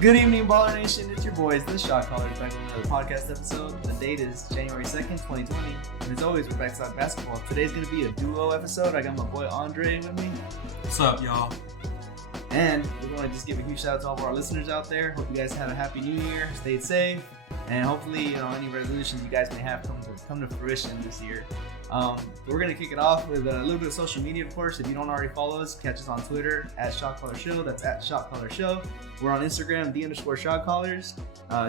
Good evening, Baller Nation. It's your boys, the Shotcallers, back with another podcast episode. The date is January 2nd, 2020. And as always, we're back to talk basketball. Today's going to be a duo episode. I got my boy Andre with me. What's up, y'all? And we want to just give a huge shout out to all of our listeners out there. Hope you guys have a happy new year. Stay safe. And hopefully, any resolutions you guys may have come to fruition this year. We're going to kick it off with a little bit of social media, of course. If you don't already follow us, catch us on Twitter at Shotcallers Show. That's at Shotcallers Show. We're on Instagram, _Shotcallers.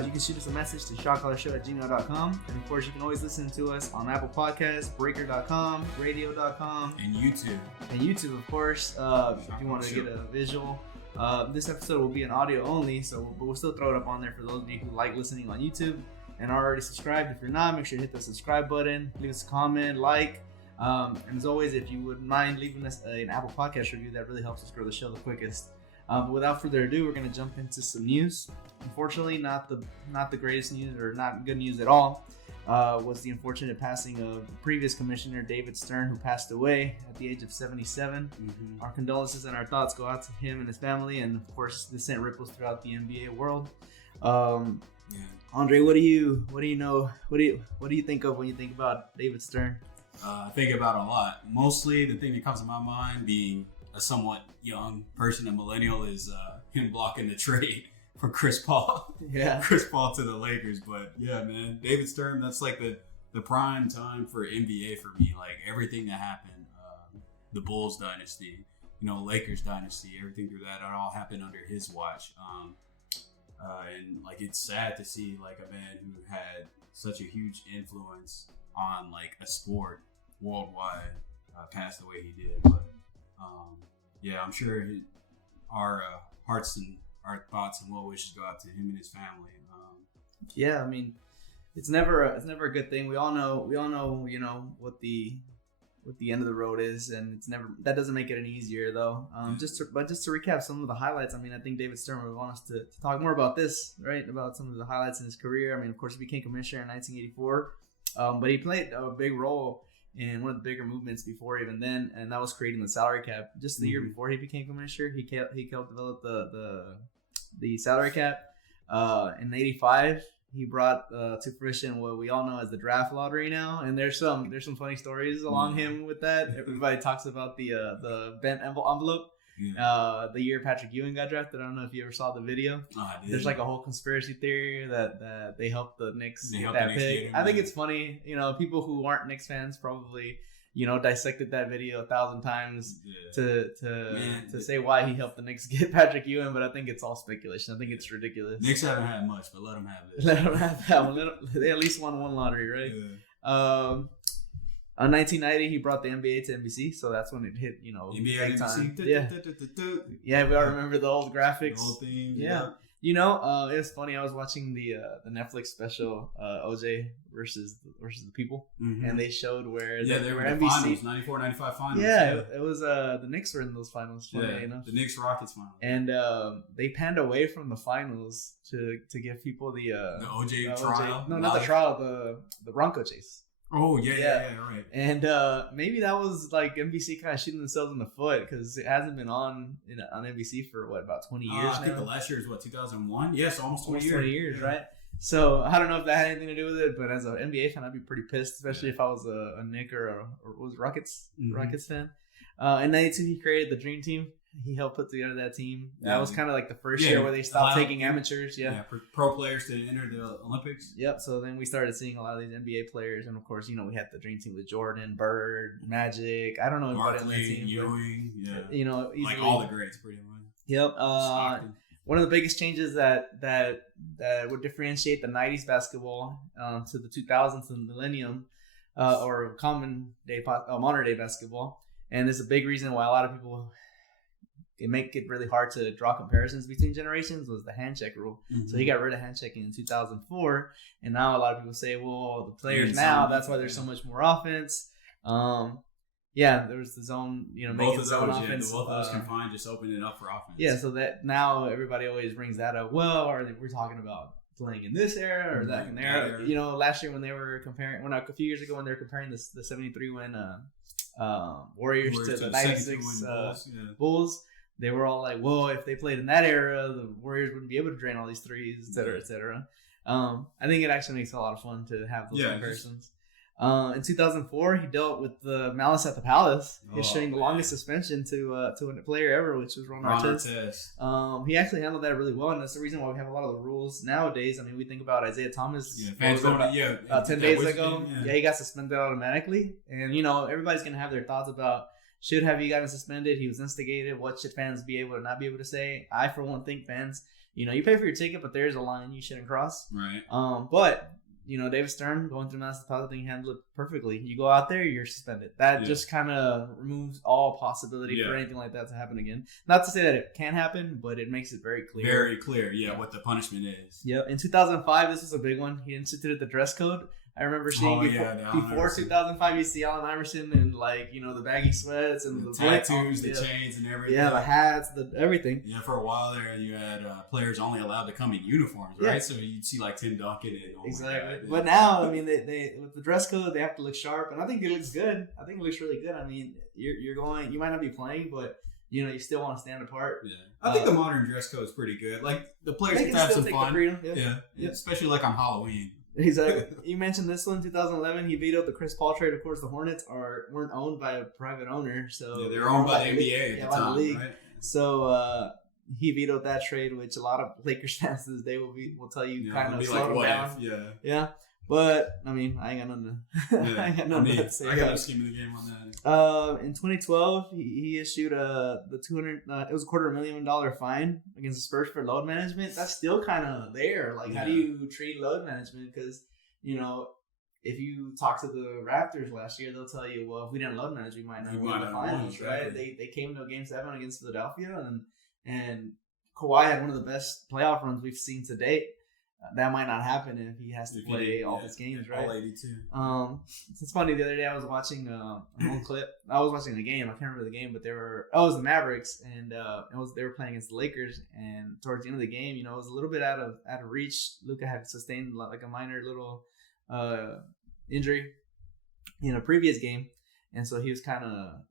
You can shoot us a message to shotcallarshow@gmail.com. And of course, you can always listen to us on Apple Podcasts, Breaker.com, Radio.com. And YouTube. And YouTube, of course, if you want to get a visual. This episode will be an audio only, but we'll still throw it up on there for those of you who like listening on YouTube and are already subscribed. If you're not, make sure to hit the subscribe button, leave us a comment, like. And as always, if you wouldn't mind leaving us an Apple Podcast review, that really helps us grow the show the quickest. But without further ado, we're going to jump into some news. Unfortunately, not the greatest news, or not good news at all, was the unfortunate passing of the previous commissioner, David Stern, who passed away at the age of 77. Mm-hmm. Our condolences and our thoughts go out to him and his family, and of course, this sent ripples throughout the NBA world. Andre, what do you know? What do you think of when you think about David Stern? I think about a lot. Mostly, the thing that comes to my mind, being a somewhat young person, a millennial, is him blocking the trade for Chris Paul. Yeah, Chris Paul to the Lakers. But yeah, man, David Stern. That's like the prime time for NBA for me. Like everything that happened, the Bulls dynasty, Lakers dynasty, everything through that, it all happened under his watch. And like it's sad to see like a man who had such a huge influence on like a sport worldwide pass the way he did. But yeah, I'm sure our hearts and our thoughts and well wishes go out to him and his family. Yeah, I mean, it's never a good thing. We all know what the end of the road is, and that doesn't make it any easier though. Just to recap some of the highlights. I mean, I think David Stern would want us to talk more about this, right? About some of the highlights in his career. I mean, of course, he became commissioner in 1984, but he played a big role in one of the bigger movements before even then, and that was creating the salary cap. Just the year before he became commissioner, he helped develop the salary cap. In '85. He brought to fruition what we all know as the draft lottery now, and there's some funny stories along him with that. Everybody talks about the bent envelope. Yeah. The year Patrick Ewing got drafted. I don't know if you ever saw the video. There's like a whole conspiracy theory that they helped the Knicks get that pick. I think it's funny. People who aren't Knicks fans probably dissected that video 1,000 times to say why he helped the Knicks get Patrick Ewing, but I think it's all speculation. I think it's ridiculous. Knicks haven't had much, but let them have it. Let them have that one. They at least won one lottery, right? Yeah. In 1990, he brought the NBA to NBC, so that's when it hit, NBA time. NBC. Yeah, we all remember the old graphics. The old theme. Yeah. It was funny. I was watching the Netflix special OJ versus the People, and they showed where they were in the NBC finals, 94-95 finals. Yeah, it was the Knicks were in those finals. Funny enough. The Knicks Rockets finals, and they panned away from the finals to give people the OJ trial. No, not the trial. The Bronco chase. Oh, yeah, right. And maybe that was like NBC kind of shooting themselves in the foot because it hasn't been on NBC for about 20 years now. I think the last year is 2001? Yes, almost 20 years. 20 years, right? So I don't know if that had anything to do with it, but as an NBA fan, I'd be pretty pissed, especially if I was a Knick or was Rockets fan. In 92, he created the Dream Team. He helped put together that team. That was kind of like the first year where they stopped taking amateurs. Yeah, for pro players to enter the Olympics. Yep. So then we started seeing a lot of these NBA players, and of course, we had the Dream Team with Jordan, Bird, Magic. I don't know anybody on that team. Ewing, easily, like all the greats, pretty much. Yep. One of the biggest changes that would differentiate the '90s basketball to the 2000s and millennium, or modern day basketball, and it's a big reason why a lot of people. It make it really hard to draw comparisons between generations was the hand check rule. Mm-hmm. So he got rid of hand checking in 2004, and now a lot of people say, well, the players now, that's why there's so much more offense. There was the zone, making zone offense. Both of those can just open it up for offense. Yeah, so that now everybody always brings that up. Well, we're talking about playing in this era or that in there. Last year when they were comparing, a few years ago when they were comparing the 73 win Warriors to the 96 Bulls. they were all like, "Whoa, if they played in that era, the Warriors wouldn't be able to drain all these threes, et cetera, et cetera." I think it actually makes it a lot of fun to have those comparisons. In 2004, he dealt with the malice at the Palace, issuing the longest suspension to a player ever, which was Ron Artest. He actually handled that really well, and that's the reason why we have a lot of the rules nowadays. I mean, we think about Isaiah Thomas. About 10 days ago. Yeah, he got suspended automatically, and everybody's gonna have their thoughts about should have he gotten suspended. He was instigated. What should fans be able to not be able to say? I, for one, think fans, you pay for your ticket, but there's a line you shouldn't cross. Right. But David Stern going through Master Palace, I think he handled it perfectly. You go out there, you're suspended. That just kind of removes all possibility for anything like that to happen again. Not to say that it can happen, but it makes it very clear. Very clear, what the punishment is. Yep. In 2005, this was a big one. He instituted the dress code. I remember seeing before 2005, you see Allen Iverson and the baggy sweats and the tattoos, the chains and everything. Yeah, the hats, everything. Yeah, for a while there, you had players only allowed to come in uniforms, right? Yeah. So you'd see like Tim Duncan and exactly. But now, I mean, they with the dress code, they have to look sharp, and I think it looks good. I think it looks really good. I mean, you might not be playing, but you still want to stand apart. Yeah, I think the modern dress code is pretty good. Like the players can have some fun. Yeah, especially like on Halloween. Exactly. You mentioned this one, 2011. He vetoed the Chris Paul trade. Of course, the Hornets weren't owned by a private owner, so they were owned by the NBA at the time, league. Right? So he vetoed that trade, which a lot of Lakers fans to this day will tell you kind of slowed him down. Yeah. But I mean, I ain't got nothing to say. I got a scheme of the game on that. In 2012, he issued the it was $250,000 fine against the Spurs for load management. That's still kind of there. Like, how do you treat load management? Because if you talk to the Raptors last year, they'll tell you, well, if we didn't load manage, we might not win the finals, right? They came to Game 7 against Philadelphia, and Kawhi had one of the best playoff runs we've seen to date. That might not happen if he has to play all his games, right? All 82. It's funny. The other day I was watching an old clip. I was watching the game. I can't remember the game, but it was the Mavericks, and they were playing against the Lakers. And towards the end of the game, it was a little bit out of reach. Luka had sustained like a minor little injury in a previous game, and so he was kind of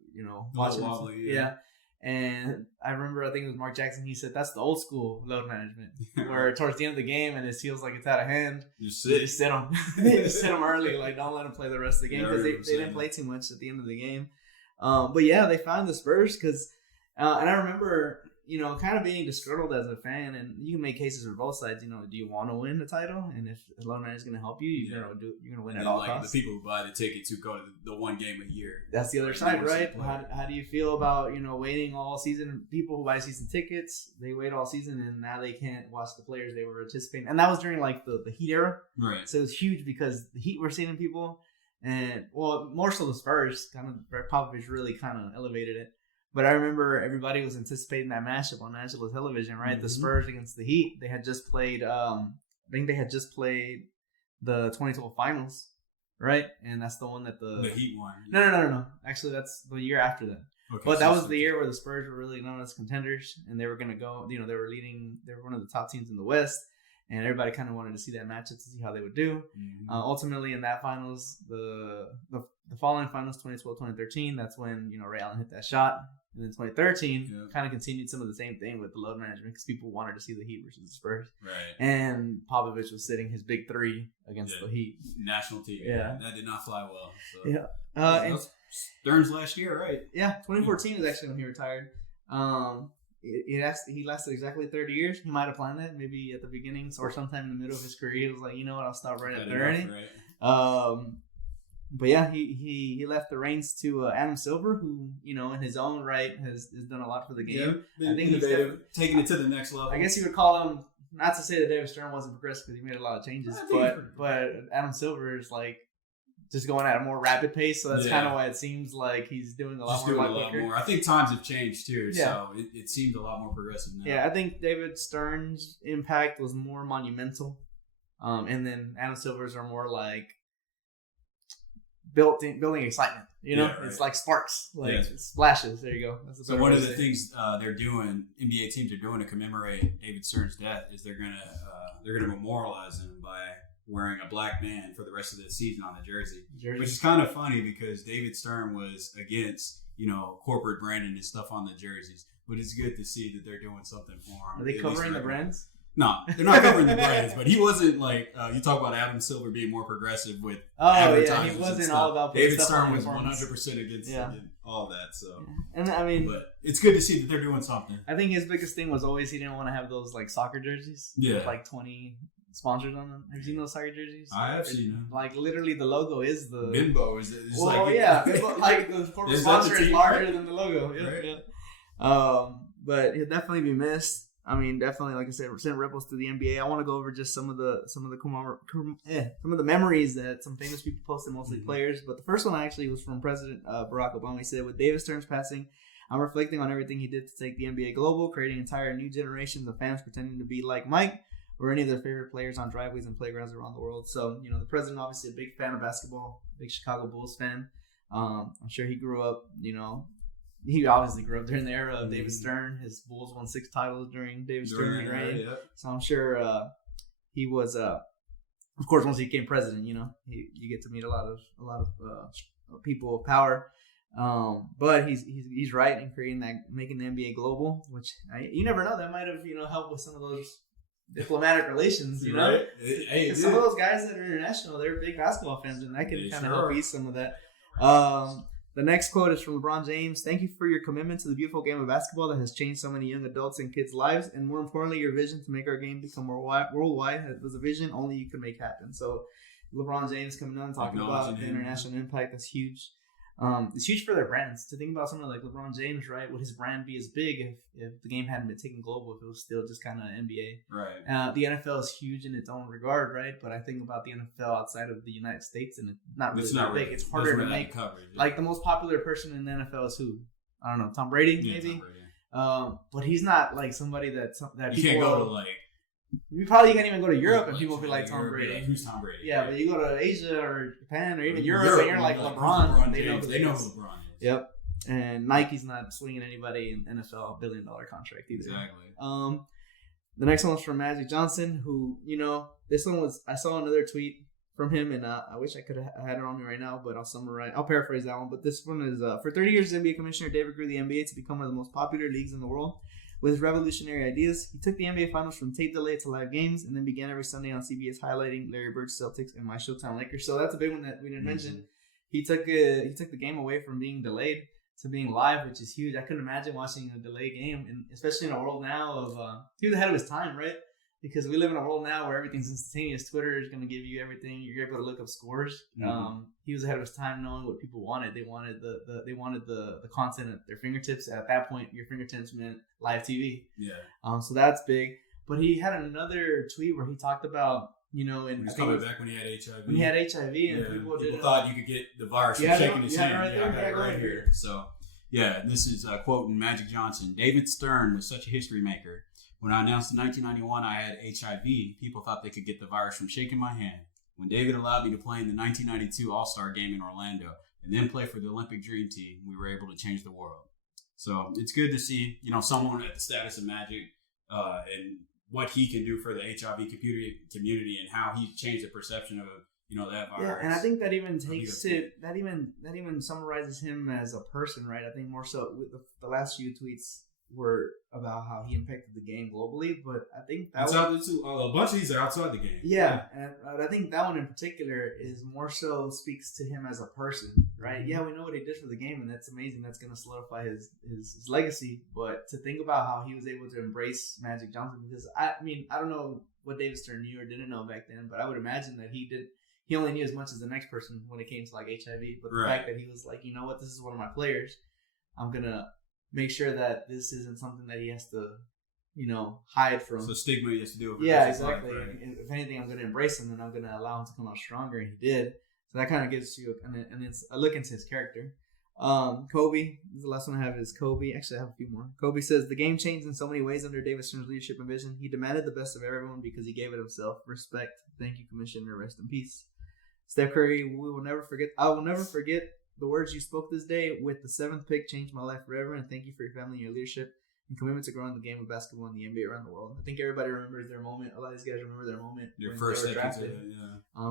watching. Wobbly, yeah. And I remember, I think it was Mark Jackson, he said, that's the old school load management, where towards the end of the game and it feels like it's out of hand, you just sit them. You just sit them early, like don't let them play the rest of the game, because they didn't play too much at the end of the game. But yeah, they found the Spurs, because, and I remember, kind of being disgruntled as a fan, and you can make cases for both sides. Do you want to win the title? And if the load manager is going to help you, you're going to win at all costs. The people who buy the tickets who go to the one game a year. That's the other side, right? How do you feel about waiting all season? People who buy season tickets, they wait all season, and now they can't watch the players they were anticipating. And that was during like the Heat era, right? So it was huge because the Heat were seeing people, and more so the Spurs. Kind of Popovich really kind of elevated it. But I remember everybody was anticipating that matchup on national television, right? Mm-hmm. The Spurs against the Heat. They had just played, I think they had just played the 2012 finals, right? And that's the one that the Heat won. No. Actually, that's the year after that. Okay, but that was the year where the Spurs were really known as contenders, and they were going to go, they were leading, they were one of the top teams in the West, and everybody kind of wanted to see that matchup to see how they would do. Mm-hmm. Ultimately, in that finals, the following finals, 2012, 2013, that's when, Ray Allen hit that shot. And then 2013 kind of continued some of the same thing with the load management, because people wanted to see the Heat versus the Spurs. Right. And Popovich was sitting his big three against the Heat. National TV. Yeah. That did not fly well. So. Yeah. And Stern's last year, right? Yeah. 2014 is actually when he retired. He lasted exactly 30 years. He might have planned that maybe at the beginning or sometime in the middle of his career. He was like, you know what, I'll stop right at 30. Right. But yeah, he left the reins to Adam Silver, who in his own right has done a lot for the game. Yeah, I think he's taking it to the next level. I guess you would call him, not to say that David Stern wasn't progressive because he made a lot of changes, but Adam Silver is like just going at a more rapid pace, so that's kind of why it seems like he's doing a lot more. I think times have changed too, so it seems a lot more progressive now. Yeah, I think David Stern's impact was more monumental, and then Adam Silver's are more like building excitement, It's like sparks, like splashes. There you go. So one of the things they're doing, NBA teams are doing to commemorate David Stern's death, is they're gonna memorialize him by wearing a black man for the rest of the season on the jersey. Which is kind of funny because David Stern was against corporate branding and stuff on the jerseys, but it's good to see that they're doing something for him. Are they covering the brands? No, they're not covering the brands, but he wasn't like you talk about Adam Silver being more progressive with he wasn't all about David Stern was 100% against all that. So, and I mean, but it's good to see that they're doing something. I think his biggest thing was always he didn't want to have those like soccer jerseys with like 20 sponsors on them. Have you seen those soccer jerseys? I have seen them. Like literally, the logo is the Bimbo. Bimbo, like the corporate sponsor is larger than the logo. Yeah, right? But he'll definitely be missed. I mean, definitely, like I said, sent ripples to the NBA. I want to go over just some of the memories that some famous people posted, mostly players. But the first one actually was from President Barack Obama. He said, "With David Stern's passing, I'm reflecting on everything he did to take the NBA global, creating entire new generations of fans pretending to be like Mike or any of their favorite players on driveways and playgrounds around the world." So, the president obviously a big fan of basketball, big Chicago Bulls fan. I'm sure he grew up, he obviously grew up during the era of David Stern. His Bulls won 6 titles during David Stern's reign. Yeah. So I'm sure he was, of course, once he became president, you get to meet a lot of people of power. But he's right in creating making the NBA global, which you never know, that might have helped with some of those diplomatic relations. Right. Some of those guys that are international, they're big basketball fans, and that can kind of help ease some of that. The next quote is from LeBron James. "Thank you for your commitment to the beautiful game of basketball that has changed so many young adults and kids' lives. And more importantly, your vision to make our game become more worldwide was a vision only you could make happen." So LeBron James coming on and talking about the international impact. That's huge. It's huge for their brands. To think about someone like LeBron James, right? Would his brand be as big if the game hadn't been taken global, if it was still just kind of NBA? Right. The NFL is huge in its own regard, right? But I think about the NFL outside of the United States, and it's not really big. It's harder to make coverage. Like the most popular person in the NFL is who? I don't know. Tom Brady, maybe. Tom Brady. But he's not like somebody that you can't go to like. You probably can't even go to Europe and people will be like Tom Brady. Like, who's Tom Brady? Yeah, but you go to Asia or Japan or even Europe and you're like LeBron. They know who LeBron is. Yep. And Nike's not swinging anybody in NFL $1 billion contract either. Exactly. The next one was from Magic Johnson, who, this one was, I saw another tweet from him, and I wish I could have had it on me right now, but I'll paraphrase that one. But this one is, for 30 years as NBA commissioner, David grew the NBA to become one of the most popular leagues in the world. With his revolutionary ideas, he took the NBA Finals from tape delay to live games, and then began every Sunday on CBS highlighting Larry Bird's Celtics and my Showtime Lakers. So that's a big one that we didn't mention. He took the game away from being delayed to being live, which is huge. I couldn't imagine watching a delayed game, and especially in a world now of he was ahead of his time, right? Because we live in a world now where everything's instantaneous. Twitter is going to give you everything. You're able to look up scores. He was ahead of his time, knowing what people wanted. They wanted the content at their fingertips. At that point, your fingertips meant live TV. Yeah. So that's big. But he had another tweet where he talked about he was coming back when he had HIV. When he had HIV, and people thought you could get the virus from shaking his hand. I got it right here. So this is a quote in Magic Johnson. "David Stern was such a history maker. When I announced in 1991 I had HIV, people thought they could get the virus from shaking my hand. When David allowed me to play in the 1992 All-Star game in Orlando and then play for the Olympic Dream Team, we were able to change the world." So it's good to see, someone at the status of Magic and what he can do for the HIV community and how he changed the perception of that virus. Yeah, and I think that even takes it. That even summarizes him as a person, right? I think more so with the last few tweets were about how he impacted the game globally, but I think that a bunch of these are outside the game. Yeah, and I think that one in particular is more so speaks to him as a person, right? Yeah, we know what he did for the game, and that's amazing. That's going to solidify his legacy. But to think about how he was able to embrace Magic Johnson, because I don't know what David Stern knew or didn't know back then, but I would imagine that he only knew as much as the next person when it came to like HIV. But the fact that he was like, you know what, this is one of my players, I'm gonna make sure that this isn't something that he has to, hide from. So stigma he has to deal with. Yeah, exactly. Life, right? If anything, I'm going to embrace him and I'm going to allow him to come out stronger, and he did. So that kind of gives you and it's a look into his character. Kobe, the last one I have is Kobe. Actually, I have a few more. Kobe says, "The game changed in so many ways under David Stern's leadership and vision. He demanded the best of everyone because he gave it himself. Respect. Thank you, Commissioner. Rest in peace." Steph Curry, I will never forget the words you spoke this day. With the 7th pick, changed my life forever, and thank you for your family and your leadership and commitment to growing the game of basketball and the NBA around the world. I think everybody remembers their moment. A lot of these guys remember their moment. Your first drafted.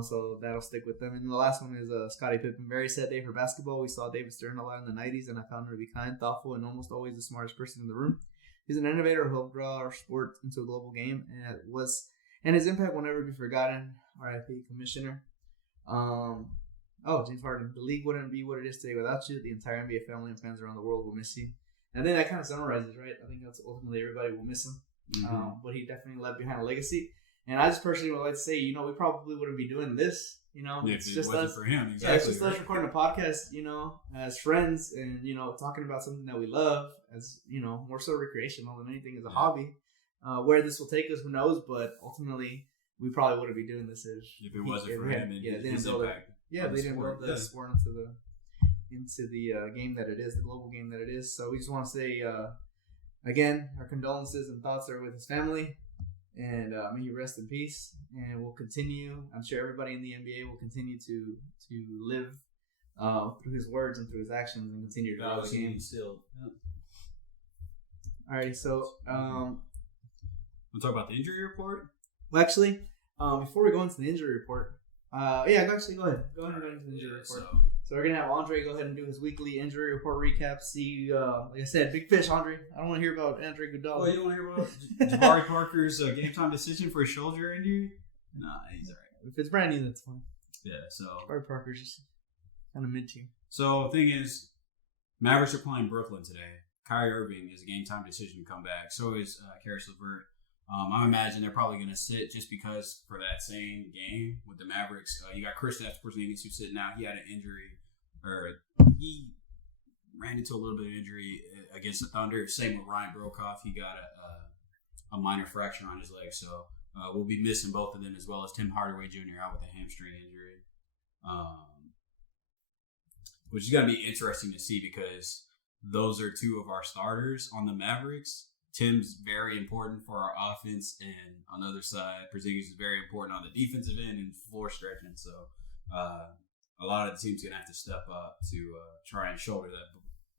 So that'll stick with them. And the last one is Scottie Pippen. Very sad day for basketball. We saw David Stern a lot in the 90s, and I found him to be kind, thoughtful, and almost always the smartest person in the room. He's an innovator who helped draw our sport into a global game, and his impact will never be forgotten. R.I.P. Commissioner. James Harden. The league wouldn't be what it is today without you. The entire NBA family and fans around the world will miss you. And I think that kind of summarizes, right? I think that's ultimately everybody will miss him. But he definitely left behind a legacy. And I just personally would like to say, we probably wouldn't be doing this. If it's it just wasn't us. for him, exactly. Yeah, it's just us recording a podcast, as friends and, talking about something that we love as, more so recreational than anything as a hobby. Where this will take us, who knows? But ultimately, we probably wouldn't be doing this if it wasn't for him. They didn't build it. Yeah, they didn't build the sport into the game that it is, the global game that it is. So we just want to say, again, our condolences and thoughts are with his family. And may he rest in peace. And we'll continue. I'm sure everybody in the NBA will continue to live through his words and through his actions and continue to grow the game. Still. Yep. All right, so we'll talk about the injury report. Well, actually, before we go into the injury report, go ahead. Go into the injury report. So we're gonna have Andre go ahead and do his weekly injury report recap. See, like I said, big fish, Andre. I don't want to hear about Andre Iguodala. Oh, you don't want to hear about Jabari Parker's game time decision for a shoulder injury? Nah, he's alright. If it's brand new, that's fine. Yeah, so Jabari Parker's just kind of mid-tier. So the thing is, Mavericks are playing Brooklyn today. Kyrie Irving is a game time decision to come back. So is Karis LeVert. I imagine they're probably going to sit just because for that same game with the Mavericks. You got Kristaps Porzingis who's sitting out. He had an injury, or he ran into a little bit of injury against the Thunder. Same with Ryan Brokoff. He got a minor fracture on his leg. So we'll be missing both of them, as well as Tim Hardaway Jr. out with a hamstring injury. Which is going to be interesting to see because those are two of our starters on the Mavericks. Tim's very important for our offense, and on the other side, Porzingis is very important on the defensive end and floor stretching. So a lot of the team's going to have to step up to try and shoulder that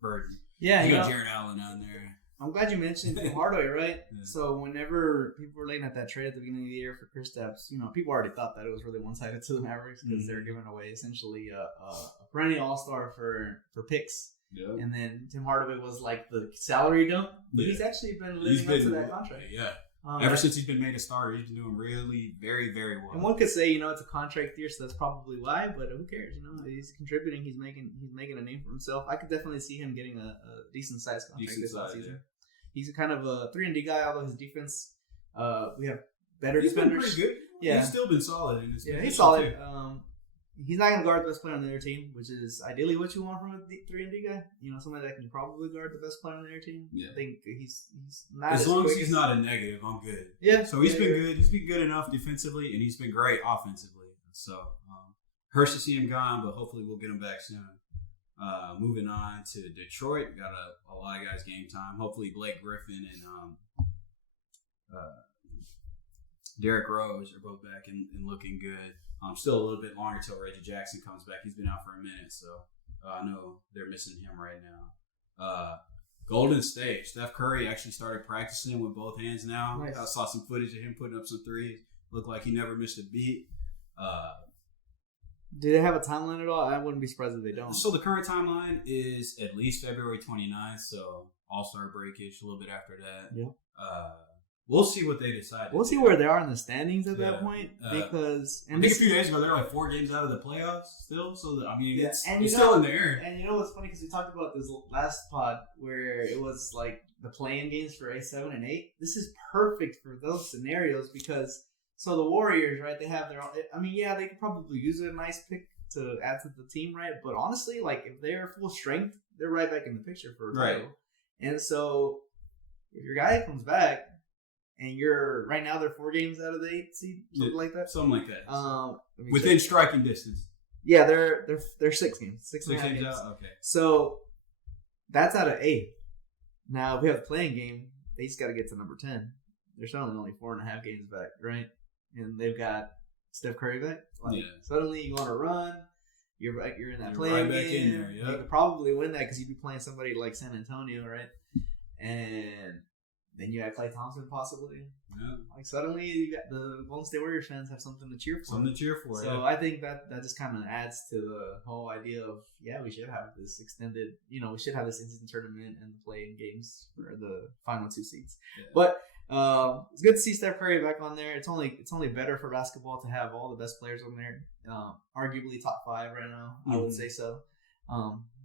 burden. Yeah, you got Jared Allen on there. I'm glad you mentioned Tim Hardaway, right? Yeah. So whenever people were looking at that trade at the beginning of the year for Kristaps, people already thought that it was really one-sided to the Mavericks because they're giving away essentially a perennial all-star for picks. Yep. And then Tim Hardaway was like the salary dump, but he's actually been living up to that contract. Yeah. Ever since he's been made a starter, he's been doing really very, very well. And one could say, it's a contract year, so that's probably why. But who cares? He's contributing. He's making a name for himself. I could definitely see him getting a decent sized contract this season. Yeah. He's kind of a 3-and-D guy, although his defense, we have better defenders. He's been pretty good. Yeah, he's still been solid in his position. He's solid. He's not going to guard the best player on the other team, which is ideally what you want from a 3-and-D guy. Somebody that can probably guard the best player on the other team. Yeah. I think he's not as long as he's not a negative, I'm good. Yeah. So he's been good. He's been good enough defensively, and he's been great offensively. So hurts to see him gone, but hopefully we'll get him back soon. Moving on to Detroit, we got a lot of guys game time. Hopefully Blake Griffin and Derrick Rose are both back and looking good. Still a little bit longer till Reggie Jackson comes back. He's been out for a minute, so I know they're missing him right now. Golden State, Steph Curry actually started practicing with both hands now. Nice. I saw some footage of him putting up some threes. Looked like he never missed a beat. Do they have a timeline at all? I wouldn't be surprised if they don't. So the current timeline is at least February 29th, so All-Star breakage a little bit after that. Yeah. We'll see what they decide. We'll see where they are in the standings at that point because I think a few days ago they're like 4 games out of the playoffs still. So it's and still in the air. And what's funny because we talked about this last pod where it was like the play-in games for A7 and 8. This is perfect for those scenarios because the Warriors, right? They have their own. They could probably use a nice pick to add to the team, right? But honestly, like if they're full strength, they're right back in the picture for a title. Right. And so if your guy comes back. And right now they're 4 games out of the 8 seed, something like that. Something like that. Within striking distance. Yeah, they're 6 games. 6 games out? Okay. So that's out of 8. Now if we have a playing game, they just got to get to number 10. They're still only 4.5 games back, right? And they've got Steph Curry back. Suddenly you want to run. You're in that playing right back game. In there, yeah. You could probably win that because you'd be playing somebody like San Antonio, right? And then you got Klay Thompson possibly. Yeah. Like suddenly, you got the Golden State Warriors fans have something to cheer for. Something to cheer for. So I think that just kind of adds to the whole idea of we should have this extended. We should have this in-season tournament and play-in games for the final 2 seeds. Yeah. But it's good to see Steph Curry back on there. It's only better for basketball to have all the best players on there. Arguably top 5 right now. I would say so.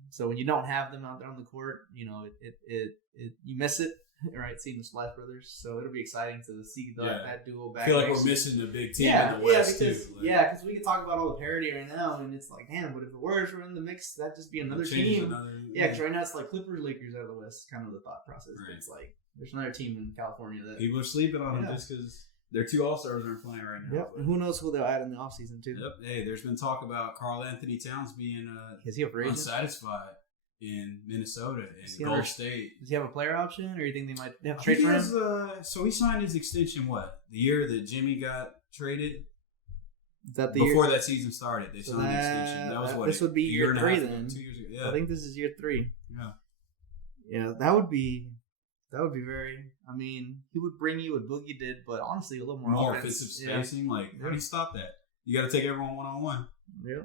So when you don't have them out there on the court, you miss it. Right, seeing the Splash Brothers, so it'll be exciting to see that duo back. I feel like we're missing a big team in the West because, too. Because we can talk about all the parity right now, and it's like, damn, but if the Warriors were in the mix, that'd just be another team. Because right now it's like Clippers, Lakers out of the West, kind of the thought process. Right. It's like there's another team in California that people are sleeping on them just because their 2 All-Stars aren't playing right now. Yep, and who knows who they'll add in the offseason too. Yep. Hey, there's been talk about Karl Anthony Towns being is he a free agent? Unsatisfied in Minnesota and Golden State. Does he have a player option, or you think they might have trade for him? So he signed his extension. What, the year that Jimmy got traded? Is that the before year? That season started? They signed the extension. That was what. This would be year 3 then. 2 years ago. Yeah. I think this is year 3. Yeah. Yeah, that would be very. I mean, he would bring you what Boogie did, but honestly, a little more offensive spacing. Like, how do you stop that? You got to take everyone 1-on-1. Yeah.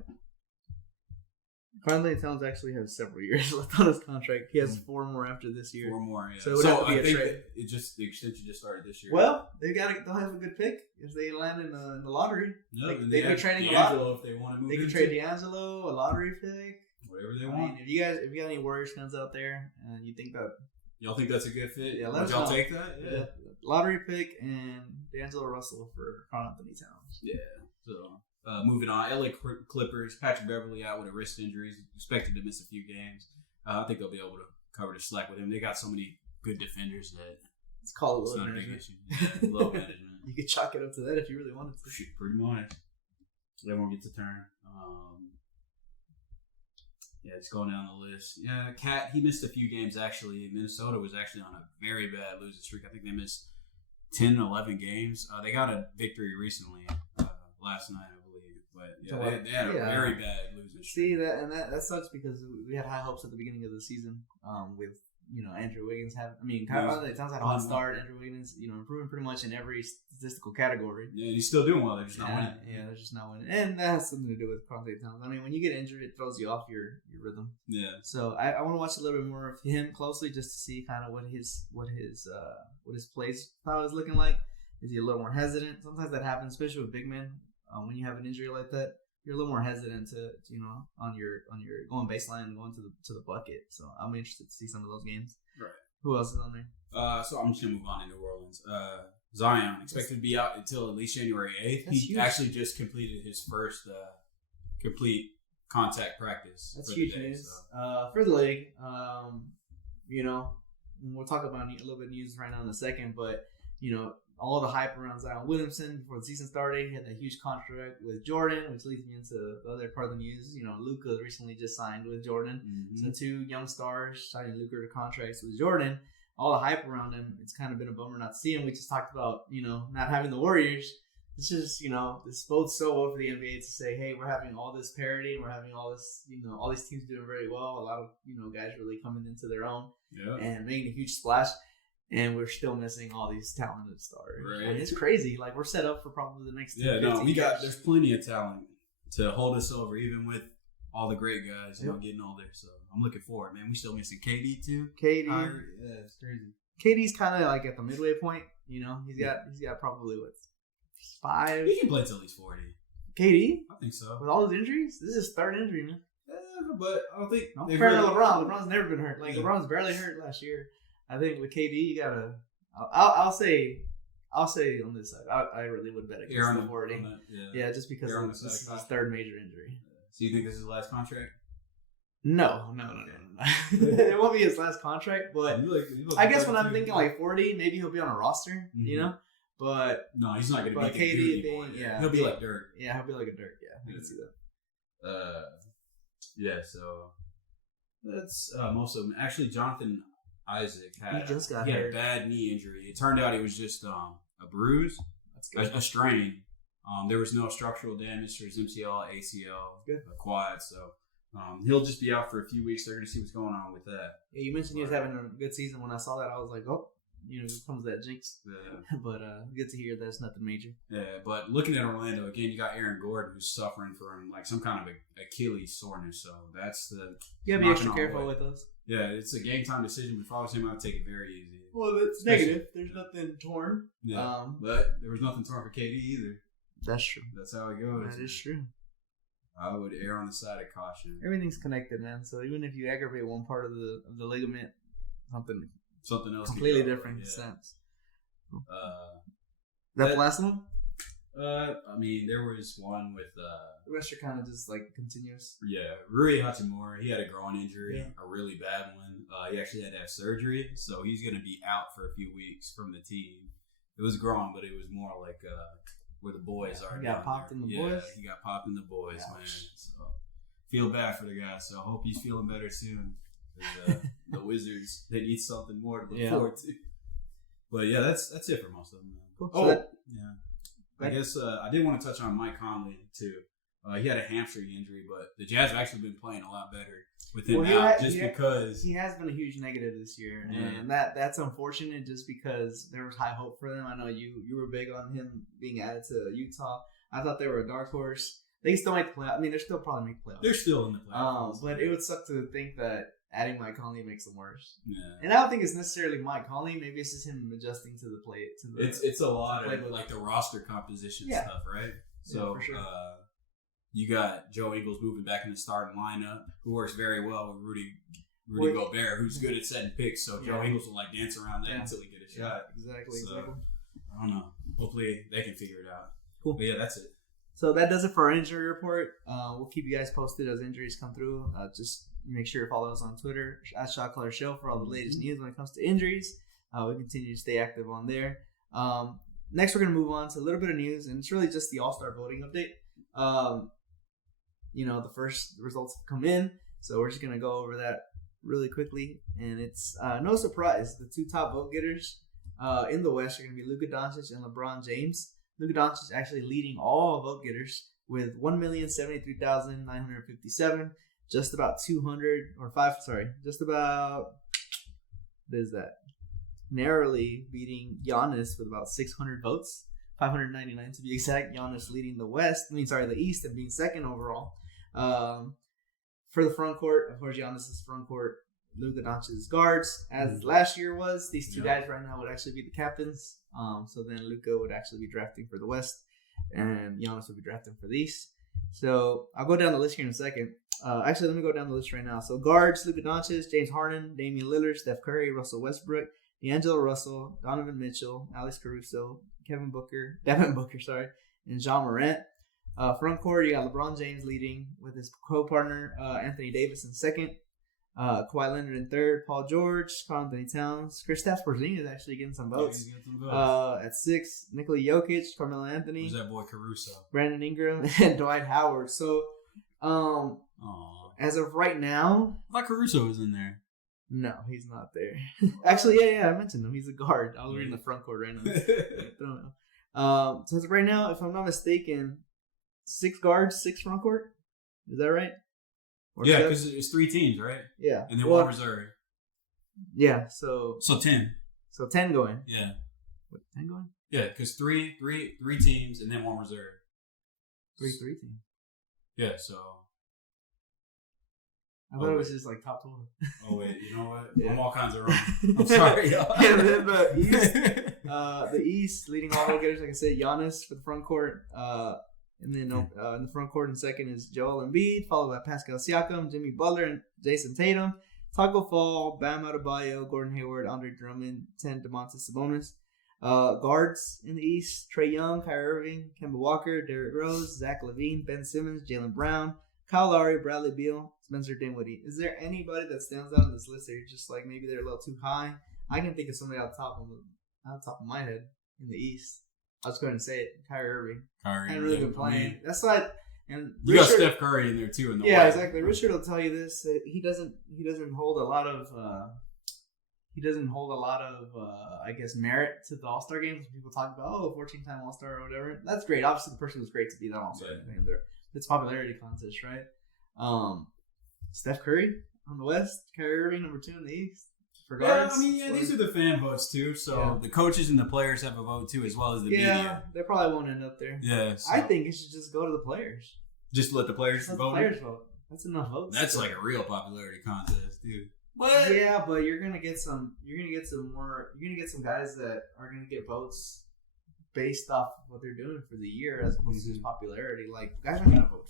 Karl Anthony Towns actually has several years left on his contract. He has 4 more after this year. 4 more, yeah. So it would have to be I a think trade. The extension just started this year. Well, they'll have a good pick if they land in the lottery. Yeah, they could be trading D'Angelo if they want to move. They could trade D'Angelo, a lottery pick, whatever they want. If you got any Warriors fans out there, and you think that y'all think that's a good fit, would y'all take that? Yeah. Lottery pick and D'Angelo Russell for Karl Anthony Towns. Yeah. So. Moving on, LA Clippers, Patrick Beverly out with a wrist injury. He's expected to miss a few games. I think they'll be able to cover the slack with him. They got so many good defenders that it's called load management. Load management. You could chalk it up to that if you really wanted to. Pretty much. Everyone gets a turn. Just going down the list. Yeah, Cat, he missed a few games actually. Minnesota was actually on a very bad losing streak. I think they missed 10, 11 games. They got a victory recently last night. But they had a very bad losing streak. See that sucks because we had high hopes at the beginning of the season with Andrew Wiggins Karl Anthony Towns had a hot start. Andrew Wiggins improving pretty much in every statistical category. Yeah, and he's still doing well. They're just not winning. Yeah, they're just not winning, and that has something to do with Karl Anthony Towns. When you get injured, it throws you off your rhythm. Yeah. So I want to watch a little bit more of him closely just to see kind of what his play style is looking like. Is he a little more hesitant? Sometimes that happens, especially with big men. When you have an injury like that, you're a little more hesitant to on your going baseline and going to the bucket. So I'm interested to see some of those games. Right. Who else is on there? So I'm just gonna move on to New Orleans. Zion expected to be out until at least January 8th. That's he huge. Actually just completed his first complete contact practice. That's huge news for the league. We'll talk about a little bit of news right now in a second, but all the hype around Zion Williamson before the season started. He had that huge contract with Jordan, which leads me into the other part of the news. Luka recently just signed with Jordan. Mm-hmm. So 2 young stars signing lucrative contracts with Jordan. All the hype around him, it's kind of been a bummer not to see him. We just talked about, not having the Warriors. It's just, this bodes so well for the NBA to say, hey, we're having all this parity and we're having all this, all these teams doing very well. A lot of, guys really coming into their own and making a huge splash. And we're still missing all these talented stars. Right. And it's crazy. Like, we're set up for probably the next 10, 15 we got, years. there's plenty of talent to hold us over, even with all the great guys, getting older. So I'm looking forward, man. We still missing KD too. KD. Yeah, it's crazy. KD's kind of like at the midway point. He's got probably 5. He can play till he's 40. KD? I think so. With all his injuries? This is his 3rd injury, man. Yeah, but I don't think... Fair to LeBron. LeBron's never been hurt. LeBron's barely hurt last year. I think with KD, you gotta. I'll say on this side, I really would bet against the 40. Yeah, just because this is his 3rd major injury. So you think this is his last contract? No. It won't be his last contract, but I guess when I'm thinking 40, maybe he'll be on a roster. Mm-hmm. But no, he's not going to be KD anymore. Yeah, he'll be like Dirk. Yeah, he'll be like a Dirk. Yeah, I can see that. So that's most of them. Actually, Jonathan Isaac had a bad knee injury. It turned out it was just a bruise, a strain. There was no structural damage to his MCL, ACL, quad. So he'll just be out for a few weeks. They're going to see what's going on with that. Yeah, you mentioned he was having a good season. When I saw that, I was like, oh, comes that jinx. Yeah. But good to hear that's nothing major. Yeah, but looking at Orlando again, you got Aaron Gordon who's suffering from like some kind of Achilles soreness. So that's the You gotta be extra careful with those. Yeah, it's a game time decision. If I was him, I'd take it very easy. Well, it's negative. There's nothing torn. Yeah, but there was nothing torn for KD either. That's true. That's how it goes. That is true. I would err on the side of caution. Everything's connected, man. So even if you aggravate one part of the ligament, something else completely different steps. That the last one? I mean, there was one with the rest are kind of just like continuous. Yeah, Rui Hachimura, he had a groin injury, a really bad one. He actually had to have surgery, so he's going to be out for a few weeks from the team. It was groin, but it was more like where the boys are. He got popped in the boys? He got popped in the boys, man. So feel bad for the guy. So I hope he's feeling better soon. The Wizards, they need something more to look forward to. But yeah, that's it for most of them. Man. Cool. I guess I did want to touch on Mike Conley too. He had a hamstring injury, but the Jazz have actually been playing a lot better with him out because he has been a huge negative this year, and that's unfortunate. Just because there was high hope for them. I know you were big on him being added to Utah. I thought they were a dark horse. They still make the playoffs. I mean, they're still probably make playoffs. They're still in the playoffs, but it would suck to think that adding Mike Conley makes them worse. Yeah, and I don't think it's necessarily Mike Conley. Maybe it's just him adjusting to the play. It's a lot of like the roster composition stuff, right? So for sure. You got Joe Ingles moving back in the starting lineup, who works very well with Rudy Gobert, who's good at setting picks. So Joe Ingles will like dance around that until he get a shot. Exactly. I don't know. Hopefully they can figure it out. Cool. But yeah, that's it. So that does it for our injury report. We'll keep you guys posted as injuries come through. Just make sure to follow us on Twitter at Shotcallers Show for all the latest news when it comes to injuries. We continue to stay active on there. Next, we're going to move on to a little bit of news, and it's really just the All-Star voting update. The first results have come in, so we're just going to go over that really quickly. And it's no surprise, the two top vote getters in the West are going to be Luka Doncic and LeBron James. Luka Doncic actually leading all vote getters with 1,073,957. Just about narrowly beating Giannis with about 600 votes, 599 to be exact. Giannis leading the East and being second overall. For the front court, of course, Giannis' front court, Luka Doncic's guards, as last year was. These two guys right now would actually be the captains. So then Luka would actually be drafting for the West, and Giannis would be drafting for the East. So I'll go down the list here in a second. Actually, let me go down the list right now. So guards, Luka Doncic, James Harden, Damian Lillard, Steph Curry, Russell Westbrook, D'Angelo Russell, Donovan Mitchell, Alex Caruso, Devin Booker, and John Morant. Front court, you got LeBron James leading with his co-partner Anthony Davis in second, Kawhi Leonard in third, Paul George, Karl Anthony Towns, Kristaps Porzingis is actually getting some votes. At 6, Nikola Jokic, Carmelo Anthony, who's that boy Caruso, Brandon Ingram, and Dwight Howard. So, as of right now, I thought Caruso was in there. No, he's not there. Actually, yeah, I mentioned him. He's a guard. I was reading the front court right now. So as of right now, if I'm not mistaken, 6 guards, 6 front court. Is that right? Or yeah, because it's 3 teams, right? Yeah. And then 1 reserve. Yeah, so 10. So 10 going. Yeah. What, 10 going? Yeah, because three teams and then 1 reserve. 3 teams. Yeah, so I thought it was just like top 12. Oh wait, you know what? Yeah. I'm all kinds of wrong. I'm sorry, y'all. And then the East leading all vote getters, like I said, Giannis for the front court. And then in the front court in second is Joel Embiid, followed by Pascal Siakam, Jimmy Butler, and Jason Tatum. Taco Fall, Bam Adebayo, Gordon Hayward, Andre Drummond, 10 Domantas Sabonis. Guards in the East, Trae Young, Kyrie Irving, Kemba Walker, Derrick Rose, Zach LaVine, Ben Simmons, Jaylen Brown, Kyle Lowry, Bradley Beal, Spencer Dinwiddie. Is there anybody that stands out on this list that you're just like maybe they're a little too high? I can think of somebody out the top of my head in the East. I'll just go ahead and say it. Kyrie Irving. Hasn't really been playing. That's not. And you got Steph Curry in there too. In the West. Exactly. Richard will tell you this. He doesn't hold a lot of. I guess, merit to the All-Star games. People talk about 14-time All-Star or whatever. That's great. Obviously, the person was great to be that All-Star. Yeah. It's popularity contest, right? Steph Curry on the West, Kyrie Irving number 2 in the East. for guards. These are the fan votes too. So the coaches and the players have a vote too, as well as the media. They probably won't end up there. Yeah, so I think it should just go to the players. Just let the players vote. The players vote. That's enough votes. That's like a real popularity contest, dude. What? Yeah, but you're gonna get some. You're gonna get some more. You're gonna get some guys that are gonna get votes based off of what they're doing for the year, as opposed to his popularity. Like, guys aren't gonna vote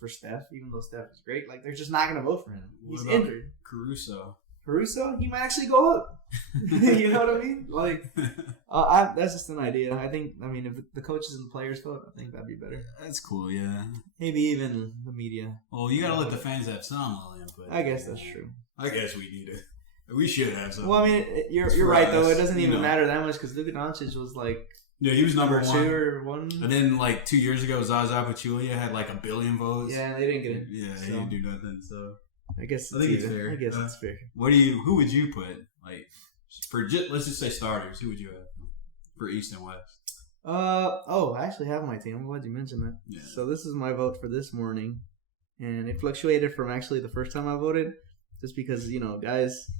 for Steph, even though Steph is great. Like, they're just not gonna vote for him. He's injured. Caruso, he might actually go up. You know what I mean? Like, that's just an idea. If the coaches and the players vote, I think that'd be better. That's cool, yeah. Maybe even the media. Well, you gotta let the fans have some input. I guess that's true. I guess we need it. We should have some. Well, I mean, you're right though. It doesn't even matter that much because Luka Doncic was like. Yeah, he was number 2 or 1. And then, 2 years ago, Zaza Pachulia had 1 billion votes. Yeah, they didn't get it. Yeah, he didn't do nothing. So I guess I think it's fair. I guess it's fair. Who would you put let's just say starters? Who would you have for East and West? I actually have my team. I'm glad you mentioned that. Yeah. So this is my vote for this morning, and it fluctuated from actually the first time I voted, just because guys.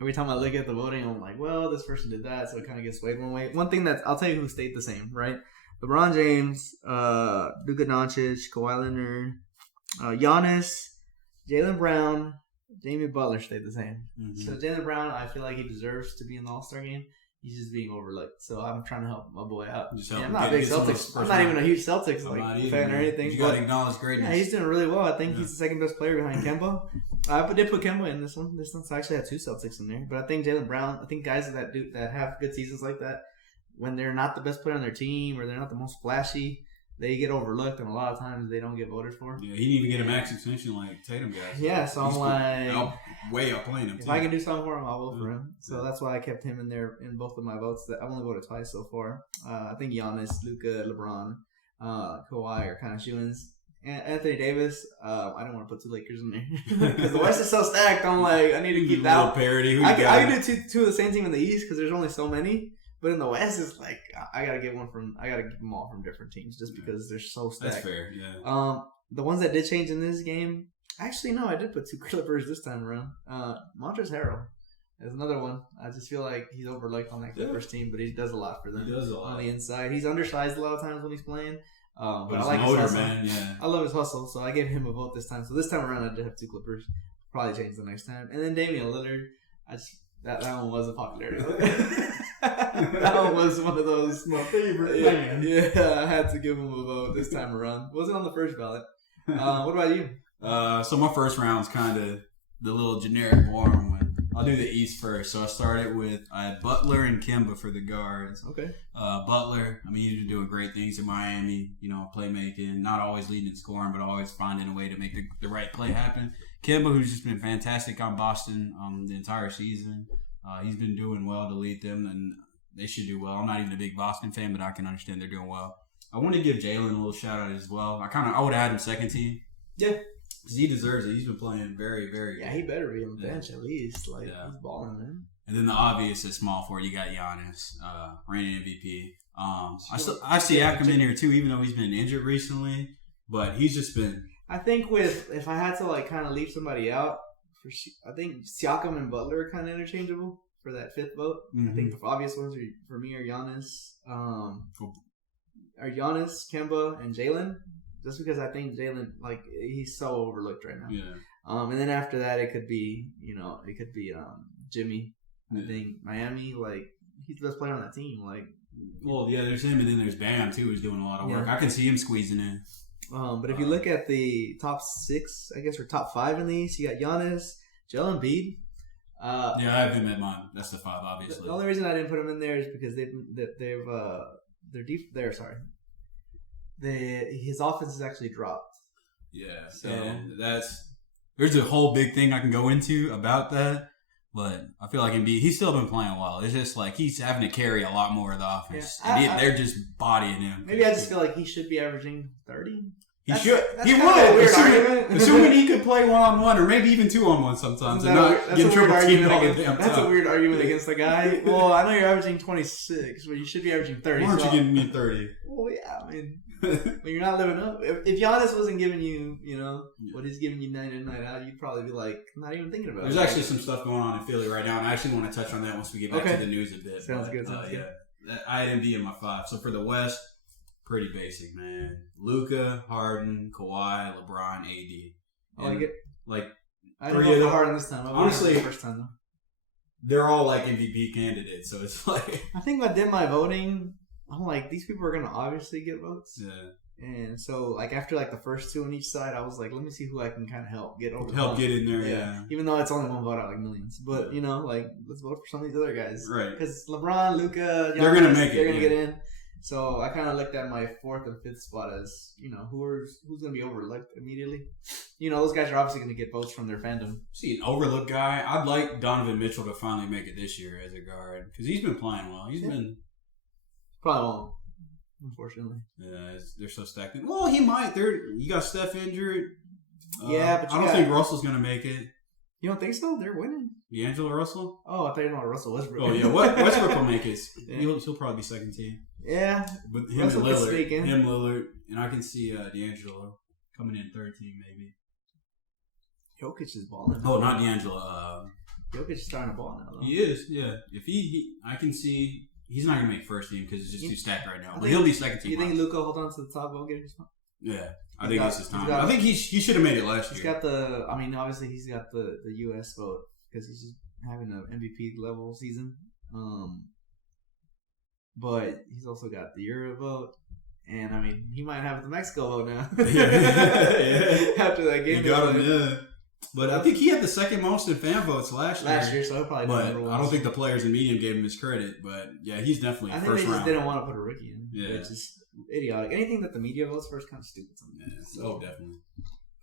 Every time I look at the voting, I'm like, well, this person did that, so it kind of gets swayed one way. One thing I'll tell you who stayed the same, right? LeBron James, Luka Doncic, Kawhi Leonard, Giannis, Jaylen Brown, Damian Butler stayed the same. Mm-hmm. So Jaylen Brown, I feel like he deserves to be in the All-Star game. He's just being overlooked. So I'm trying to help my boy out. I'm not a big Celtics. I'm not even a huge Celtics fan or anything. You got to acknowledge greatness. Yeah, he's doing really well. I think he's the second best player behind Kemba. I did put Kemba in this one. I actually had 2 Celtics in there. But I think Jaylen Brown, guys that have good seasons like that, when they're not the best player on their team or they're not the most flashy, they get overlooked, and a lot of times they don't get voted for. Yeah, he didn't even get a max extension like Tatum got. Yeah, so I'm like, way outplaying him. If I can do something for him, I'll vote for him. So that's why I kept him in there in both of my votes. I've only voted twice so far. I think Giannis, Luka, LeBron, Kawhi are kind of shoo-ins. Anthony Davis, I don't want to put 2 Lakers in there because the West is so stacked. I'm like, I need to keep that. A little parity. I can do two of the same team in the East because there's only so many. But in the West, it's like I gotta get them all from different teams just because they're so stacked. That's fair, yeah. The ones that did change in this game, actually no, I did put 2 Clippers this time around. Montrezl Harrell is another one. I just feel like he's overlooked on that Clippers team, but he does a lot for them. He does a lot on the inside. He's undersized a lot of times when he's playing. But I like his hustle. Man, yeah. I love his hustle, so I gave him a vote this time. So this time around, I did have 2 Clippers. Probably change the next time. And then Damian Lillard, that one was a popularity. That one was one of those. My favorite. Yeah, I had to give him a vote this time around. Wasn't on the first ballot. What about you? So my first round was kind of the little generic warm one. I'll do the East first. So I had Butler and Kemba for the guards. Okay. Butler, he's been doing great things in Miami, playmaking, not always leading in scoring, but always finding a way to make the right play happen. Kemba, who's just been fantastic on Boston the entire season. He's been doing well to lead them, and they should do well. I'm not even a big Boston fan, but I can understand they're doing well. I want to give Jaylen a little shout out as well. I would have had him second team. Yeah. Because he deserves it. He's been playing very, very good. Yeah, he better be on the bench at least. He's balling, man. And then the obvious is small forward. You got Giannis, reigning MVP. I see Akam in here too, even though he's been injured recently. But he's just been. I think if I had to kind of leave somebody out, I think Siakam and Butler are kind of interchangeable for that 5th vote. Mm-hmm. I think the obvious ones for me are Giannis, Kemba, and Jaylen. Just because I think Jaylen, he's so overlooked right now. Yeah. And then after that, it could be, Jimmy. Yeah. I think Miami, he's the best player on that team. Well, yeah, there's him, and then there's Bam too, who's doing a lot of work. I can see him squeezing in. But if you look at the top 6, I guess, or top 5 in the East, you got Giannis, Joel Embiid. I have him at mine. That's the 5, obviously. The only reason I didn't put him in there is because his offense has actually dropped. Yeah, so there's a whole big thing I can go into about that, but I feel like Embiid, he's still been playing well. It's just he's having to carry a lot more of the offense. Yeah, they're just bodying him. Maybe I just feel like he should be averaging 30. He would. Assuming he could play 1-on-1 or maybe even 2-on-1 sometimes and not get triple teamed all the damn time. That's a weird argument against the guy. Well, I know you're averaging 26, but you should be averaging 30. Why aren't you giving me 30? Well, yeah, But you're not living up. If Giannis wasn't giving you, what he's giving you night in, night out, you'd probably be like, not even thinking about it. There's actually some stuff going on in Philly right now, and I actually want to touch on that once we get back to the news a bit. Sounds good. Yeah. I had MD in my 5. So for the West, pretty basic, man. Luka, Harden, Kawhi, LeBron, AD. I like it. Like, I don't know for Harden this time. Honestly, the first time though. They're all like MVP candidates, so it's like. I think I did my voting. I'm like, these people are gonna obviously get votes. Yeah. And so, like, after like the first 2 on each side, I was like, let me see who I can kind of help get over. Help get in there, yeah. Even though it's only one vote out of like millions, but like, let's vote for some of these other guys, right? Because LeBron, Luka, they're gonna make it. They're gonna get in. So I kind of looked at my 4th and 5th spot as who's gonna be overlooked immediately. Those guys are obviously gonna get votes from their fandom. See, an overlooked guy. I'd like Donovan Mitchell to finally make it this year as a guard because he's been playing well. He's been probably won't. Unfortunately. Yeah, they're so stacked. Well, he might. You got Steph injured. Yeah, but I don't think Russell's going to make it. You don't think so? They're winning. D'Angelo Russell? Oh, I thought you were talking about Russell Westbrook. Oh, yeah. Westbrook will make it. Yeah. He'll probably be second team. Yeah. But him and Lillard. And I can see D'Angelo coming in third team, maybe. Jokic is balling. Oh, not D'Angelo. Jokic is starting to ball now, though. He is, yeah. If I can see... He's not going to make first team because it's just too stacked right now. But he'll be second team. You think Luka hold on to the top vote, get his spot? Yeah. I think it's his time. I think he should have made it last year. He's got obviously he's got the U.S. vote because he's just having an MVP level season. But he's also got the Euro vote. And, he might have the Mexico vote now. Yeah. After that game. He got him, yeah. But I think he had the second most in fan votes last year. So he'll probably But I don't think the players in medium gave him his credit. But, yeah, he's definitely first round. I think they just didn't want to put a rookie in. Yeah. Which is idiotic. Anything that the media votes for is kind of stupid sometimes. Yeah. So, definitely.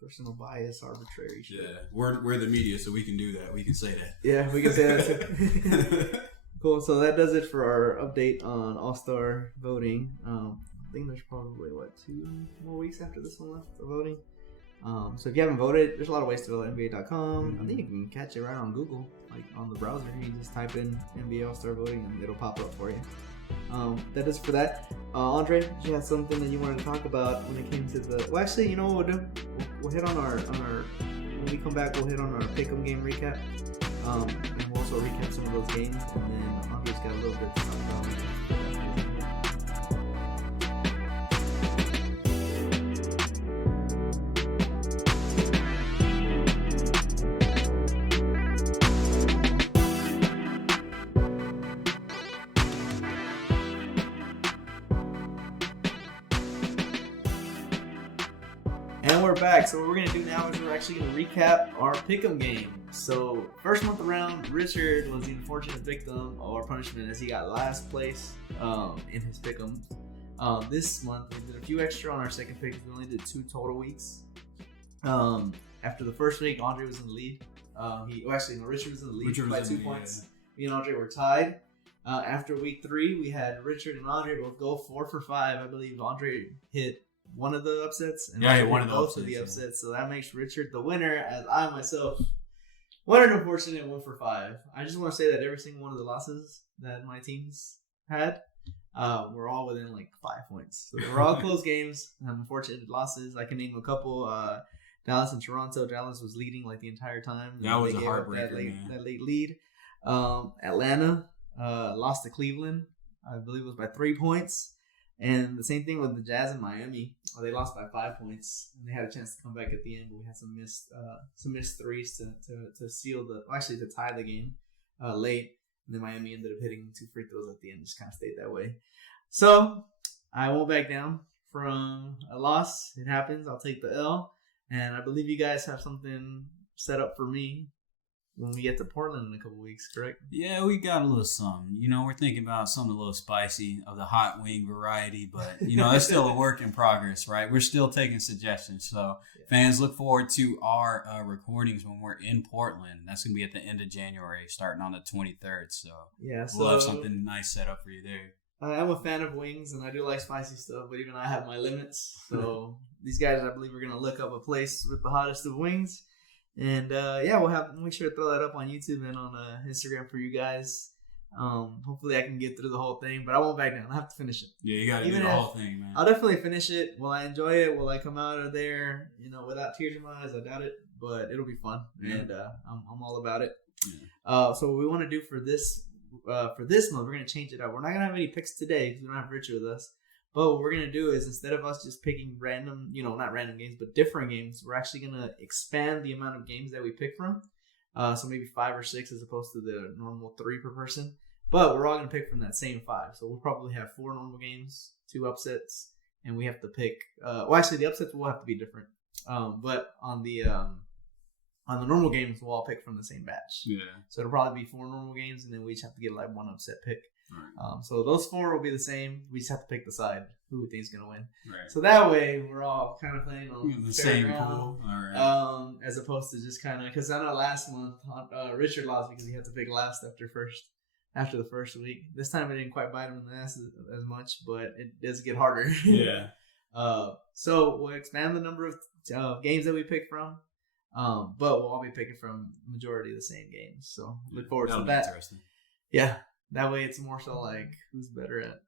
Personal bias, arbitrary shit. Yeah. We're the media, so we can do that. We can say that. Yeah, we can say that too. Cool. So that does it for our update on All-Star voting. I think there's probably, 2 more weeks after this one left of voting. So if you haven't voted, there's a lot of ways to vote. NBA.com. I think you can catch it right on Google, like on the browser. You just type in NBA All-Star voting and it'll pop up for you. That is for that. Andre, did you have something that you wanted to talk about when it came to the? Well, actually, you know what we'll do? We'll hit on our. When we come back, we'll hit on our pick'em game recap. And we'll also recap some of those games, and then Andre's got a little bit to talk about. And we're back. So what we're going to do now is we're actually going to recap our pick'em game. So first month around, Richard was the unfortunate victim of our punishment as he got last place in his pick'em. This month, we did a few extra on our second pick. We only did 2 total weeks. After the first week, Andre was in the lead. Richard was in the lead by 2 points. Me and Andre were tied. After week 3, we had Richard and Andre both go 4 for 5. I believe Andre hit one of the upsets, and I hit one of both of the upsets. So that makes Richard the winner, as I myself won an unfortunate 1 for 5. I just want to say that every single one of the losses that my teams had were all within 5 points. So they were all close games. Unfortunate losses. I can name a couple. Dallas and Toronto. Dallas was leading the entire time. That was a heartbreaker. That late lead. Atlanta lost to Cleveland. I believe it was by 3 points. And the same thing with the Jazz in Miami. They lost by 5 points, and they had a chance to come back at the end, but we had some missed threes to seal to tie the game late. And then Miami ended up hitting 2 free throws at the end, just kind of stayed that way. So I won't back down from a loss. It happens. I'll take the L. And I believe you guys have something set up for me when we get to Portland in a couple weeks, correct? Yeah, we got a little something. We're thinking about something a little spicy of the hot wing variety, but, that's still a work in progress, right? We're still taking suggestions. So fans, look forward to our recordings when we're in Portland. That's going to be at the end of January, starting on the 23rd. So we'll have something nice set up for you there. I am a fan of wings, and I do like spicy stuff, but even I have my limits. So these guys, I believe, are going to look up a place with the hottest of wings. And we'll make sure to throw that up on YouTube and on Instagram for you guys. Hopefully I can get through the whole thing, but I won't back down. I have to finish it. Yeah, you gotta do the whole thing, man. I'll definitely finish it. Will I enjoy it? Will I come out of there, without tears in my eyes? I doubt it, but it'll be fun, and I'm all about it. Yeah. So what we want to do for this month, we're gonna change it up. We're not gonna have any picks today because we don't have Richard with us. But what we're gonna do is, instead of us just picking random, not random games, but different games, we're actually gonna expand the amount of games that we pick from. So maybe 5 or 6 as opposed to the normal 3 per person. But we're all going to pick from that same 5. So we'll probably have 4 normal games, 2 upsets, and we have to pick. Actually, the upsets will have to be different. But on the normal games, we'll all pick from the same batch. Yeah. So it'll probably be 4 normal games, and then we each have to get like 1 upset pick. Right. So those 4 will be the same. We just have to pick the side who we think is going to win. Right. So that way, we're all kind of playing on the same pool. All right. As opposed to just kind of, because I know last month Richard lost because he had to pick last after the first week. This time it didn't quite bite him in the ass as much, but it does get harder. Yeah. So we'll expand the number of games that we pick from, but we'll all be picking from majority of the same games. So look forward to that. Interesting. Yeah. That way it's more so like who's better at.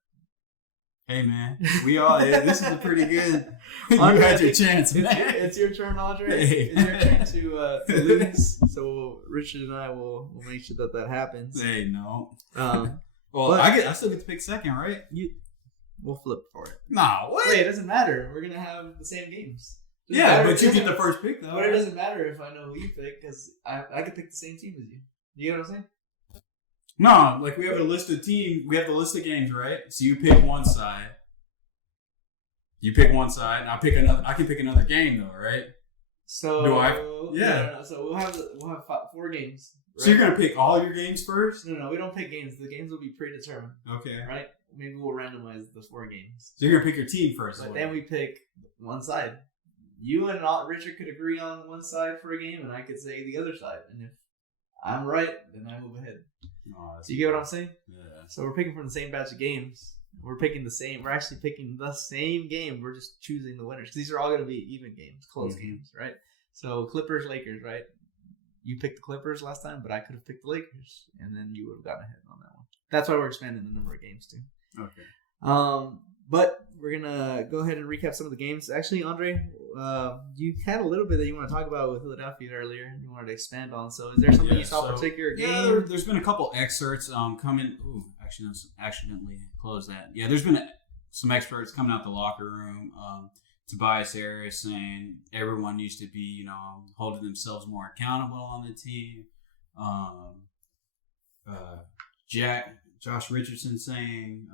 Hey man, we all. This is a pretty good. You had your chance, man. It's your turn, Andre. Hey. It's your turn to lose. So Richard and I will make sure that happens. Hey, no. Well, I still get to pick second, right? We'll flip for it. No, what? Wait, it doesn't matter. We're gonna have the same games. But you get the first pick though. But it doesn't matter if I know who you pick because I could pick the same team as you. You know what I'm saying? No, like we have a list of teams. We have the list of games, right? So you pick one side. You pick one side, and I pick another. I can pick another game though, right? So do I? Yeah. No. So we'll have 4 games. Right? So you're gonna pick all your games first? No, we don't pick games. The games will be predetermined. Okay. Right? Maybe we'll randomize the 4 games. So you're gonna pick your team first. But then we pick one side. You and Richard could agree on one side for a game, and I could say the other side. And if I'm right, then I move ahead. Oh, so you get what I'm saying? Yeah. So we're picking from the same batch of games. We're actually picking the same game. We're just choosing the winners. These are all going to be even games, close games, right? So Clippers, Lakers, right? You picked the Clippers last time, but I could have picked the Lakers, and then you would have gotten ahead on that one. That's why we're expanding the number of games too. Okay. But we're gonna go ahead and recap some of the games. Actually, Andre, you had a little bit that you want to talk about with Philadelphia earlier. You wanted to expand on. So, is there something you saw particular game? Yeah, there's been a couple excerpts coming. Ooh, actually, I accidentally closed that. Yeah, there's been some experts coming out the locker room. Tobias Harris saying everyone used to be, holding themselves more accountable on the team. Josh Richardson saying.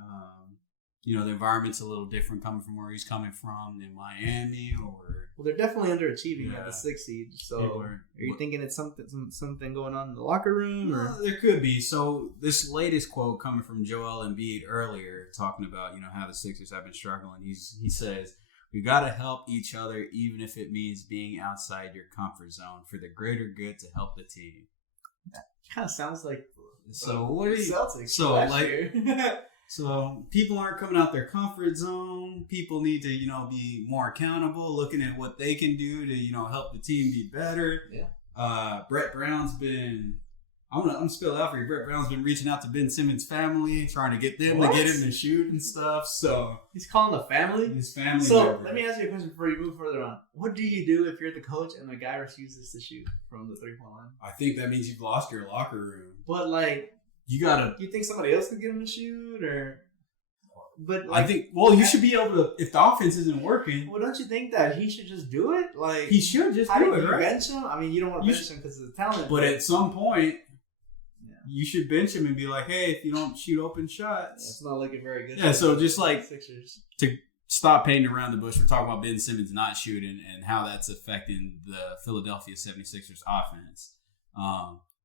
The environment's a little different coming from where he's coming from in Miami, well, they're definitely underachieving at the 6th seed. So, are you thinking it's something going on in the locker room? Or? There could be. So, this latest quote coming from Joel Embiid earlier, talking about how the Sixers have been struggling. He says, "We got to help each other, even if it means being outside your comfort zone, for the greater good to help the team." That kind of sounds like what are you? Celtics. So like. So people aren't coming out their comfort zone. People need to, be more accountable, looking at what they can do to, help the team be better. Yeah. Brett Brown's been, I'm gonna spill it out for you. Brett Brown's been reaching out to Ben Simmons' family, trying to get them to get him to shoot and stuff. So he's calling the family? His family. So let me ask you a question before you move further on. What do you do if you're the coach and the guy refuses to shoot from the 3-point line? I think that means you've lost your locker room. But like, you think somebody else could get him to shoot, or? But I think you should be able to. If the offense isn't working, well, don't you think that he should just do it? Like he should just do it, right? Bench him? I mean, you don't want to bench him because of the talent. But at some point, you should bench him and be like, "Hey, if you don't shoot open shots, it's not looking very good." Yeah, so just like Sixers. To stop painting around the bush, we're talking about Ben Simmons not shooting and how that's affecting the Philadelphia 76ers offense.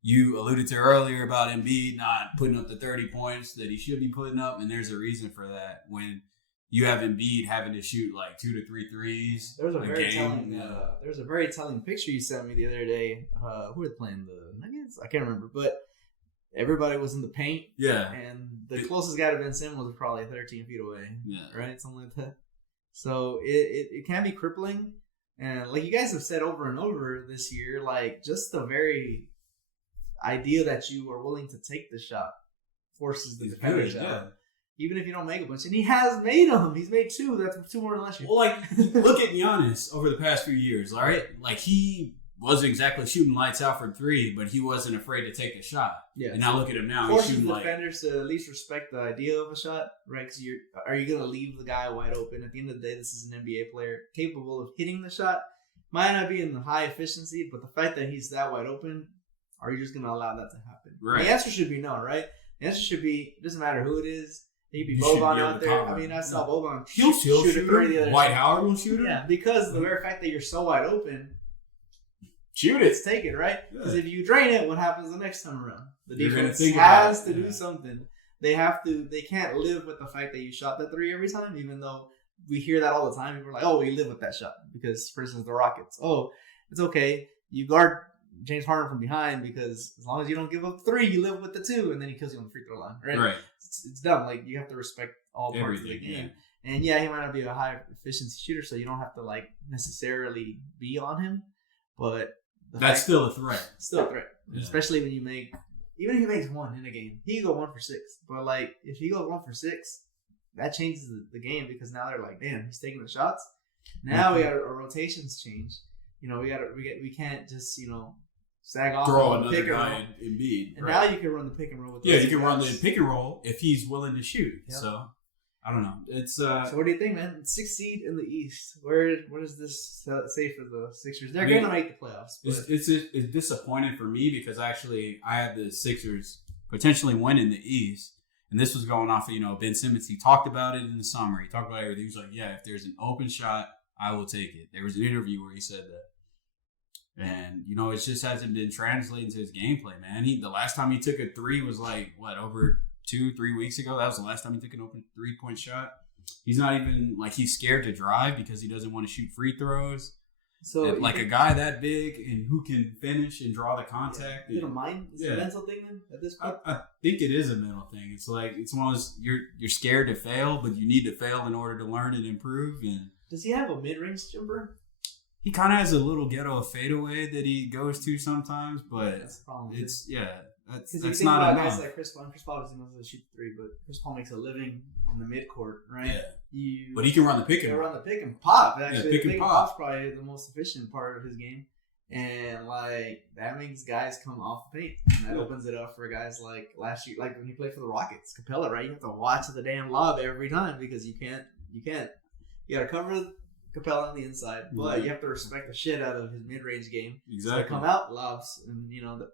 You alluded to earlier about Embiid not putting up the 30 points that he should be putting up, and there's a reason for that. When you have Embiid having to shoot like 2 to 3 threes, there's a very telling picture you sent me the other day. Who were they playing? The Nuggets? I can't remember, but everybody was in the paint. Yeah, and the closest guy to Ben Simmons was probably 13 feet away. Yeah, right, something like that. So it can be crippling, and like you guys have said over and over this year, like just the very idea that you are willing to take the shot forces the He's defenders good, out. yeah. Even if you don't make a bunch, and he has made them. He's made 2. That's 2 more than last year. Well, like, look at Giannis over the past few years, all right? Like, he wasn't exactly shooting lights out for 3, but he wasn't afraid to take a shot. Yeah. And now look at him now. He's Forces shooting the like... defenders to at least respect the idea of a shot, right? Because are you going to leave the guy wide open? At the end of the day, this is an NBA player capable of hitting the shot. Might not be in the high efficiency, but the fact that he's that wide open, are you just going to allow that to happen? Right. The answer should be no, right? The answer should be, it doesn't matter who it is. He could be You should Boban be able out to there. cover I mean, I him. saw Boban He'll shoot a 3 the other Dwight day. Howard will shoot him. Yeah, because the very fact that you're so wide open, Shoot it. let's take it, right? Because Yeah. if you drain it, what happens the next time around? The You're gonna defense think has about to it, do yeah. something. They can't live with the fact that you shot that 3 every time, even though we hear that all the time. People are like, oh, we live with that shot. Because, for instance, the Rockets. Oh, it's okay. You guard James Harden from behind because as long as you don't give up 3, you live with the 2, and then he kills you on the free throw line, right? Right. It's dumb. Like, you have to respect all parts of the Everything, game. And yeah, he might not be a high efficiency shooter, so you don't have to like necessarily be on him. But That's still a threat. still a threat, Yeah. especially when you make even if he makes 1 in a game, he can go 1 for 6. But like if he goes 1 for 6, that changes the game because now they're like, damn, he's taking the shots. Now we got our rotations change. You know, we can't just sag off Throw on the another pick and roll. guy in Embiid. And right. now you can run the pick and roll with Yeah, those you can run the guys. pick and roll if he's willing to shoot. Yep. So I don't know. It's So what do you think, man? 6th seed in the East. What does this say for the Sixers? They're going to make the playoffs. But it's disappointing for me because actually I had the Sixers potentially winning the East, and this was going off of Ben Simmons. He talked about it in the summer. He talked about everything. He was like, "Yeah, if there's an open shot, I will take it." There was an interview where he said that, and it just hasn't been translating to his gameplay, man. The last time he took a 3 was like over 2-3 weeks ago. That was the last time he took an open 3-point shot. He's not even he's scared to drive because he doesn't want to shoot free throws. so A guy that big and who can finish and draw the contact. You don't mind? It's a mental thing then at this point? I think it is a mental thing. It's one of those you're scared to fail, but you need to fail in order to learn and improve. And Does he have a mid-range jumper? he kind of has a little ghetto fadeaway that he goes to sometimes, but That's the problem. it's Because you that's think not about enough. guys like Chris Paul. Chris Paul doesn't know how to shoot the 3, but Chris Paul makes a living in the midcourt, right? Yeah. But he can run the pick and They roll. run the pick and pop. Actually, pick the and pick pop. and pop's probably the most efficient part of his game, and that makes guys come off the paint. And that opens it up for guys like last year, like when he played for the Rockets, Capella, right? You have to watch the damn lob every time because you can't. You got to cover Capella on the inside, but you have to respect the shit out of his mid-range game. Exactly. So come out, lobs, and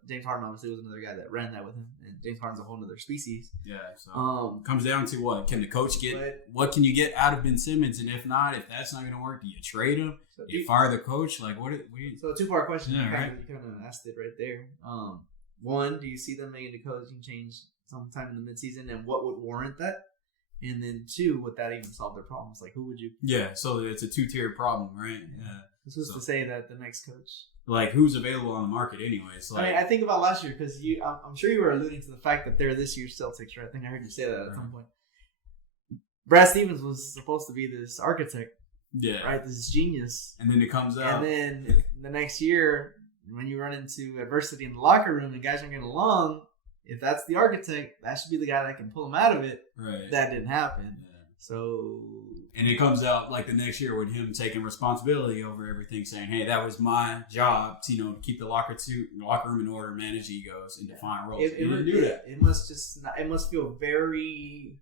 James Harden obviously was another guy that ran that with him, and James Harden's a whole other species. Yeah. So comes down to what can the coach get? But- What can you get out of Ben Simmons? And if not, if that's not going to work, do you trade him? So You fire the coach? What do you? So a 2-part question. Yeah, You kind of asked it right there. One, do you see them making the coaching change sometime in the midseason, and what would warrant that? And then 2, would that even solve their problems? Like, who would you? Yeah, so it's a 2-tier problem, right? Yeah. This was to say that the next coach. Who's available on the market anyway? It's I think about last year because I'm sure you were alluding to the fact that they're this year's Celtics, right? I think I heard you say that at some point. Brad Stevens was supposed to be this architect, yeah, right? This And genius. then it comes out. And then the next year, when you run into adversity in the locker room and guys aren't getting along, if that's the architect, that should be the guy that can pull them out of it. Right. That didn't happen. Yeah. So. And it comes out the next year with him taking responsibility over everything, saying, "Hey, that was my job to keep the locker room in order, manage egos, and define roles." It didn't do that. It must feel very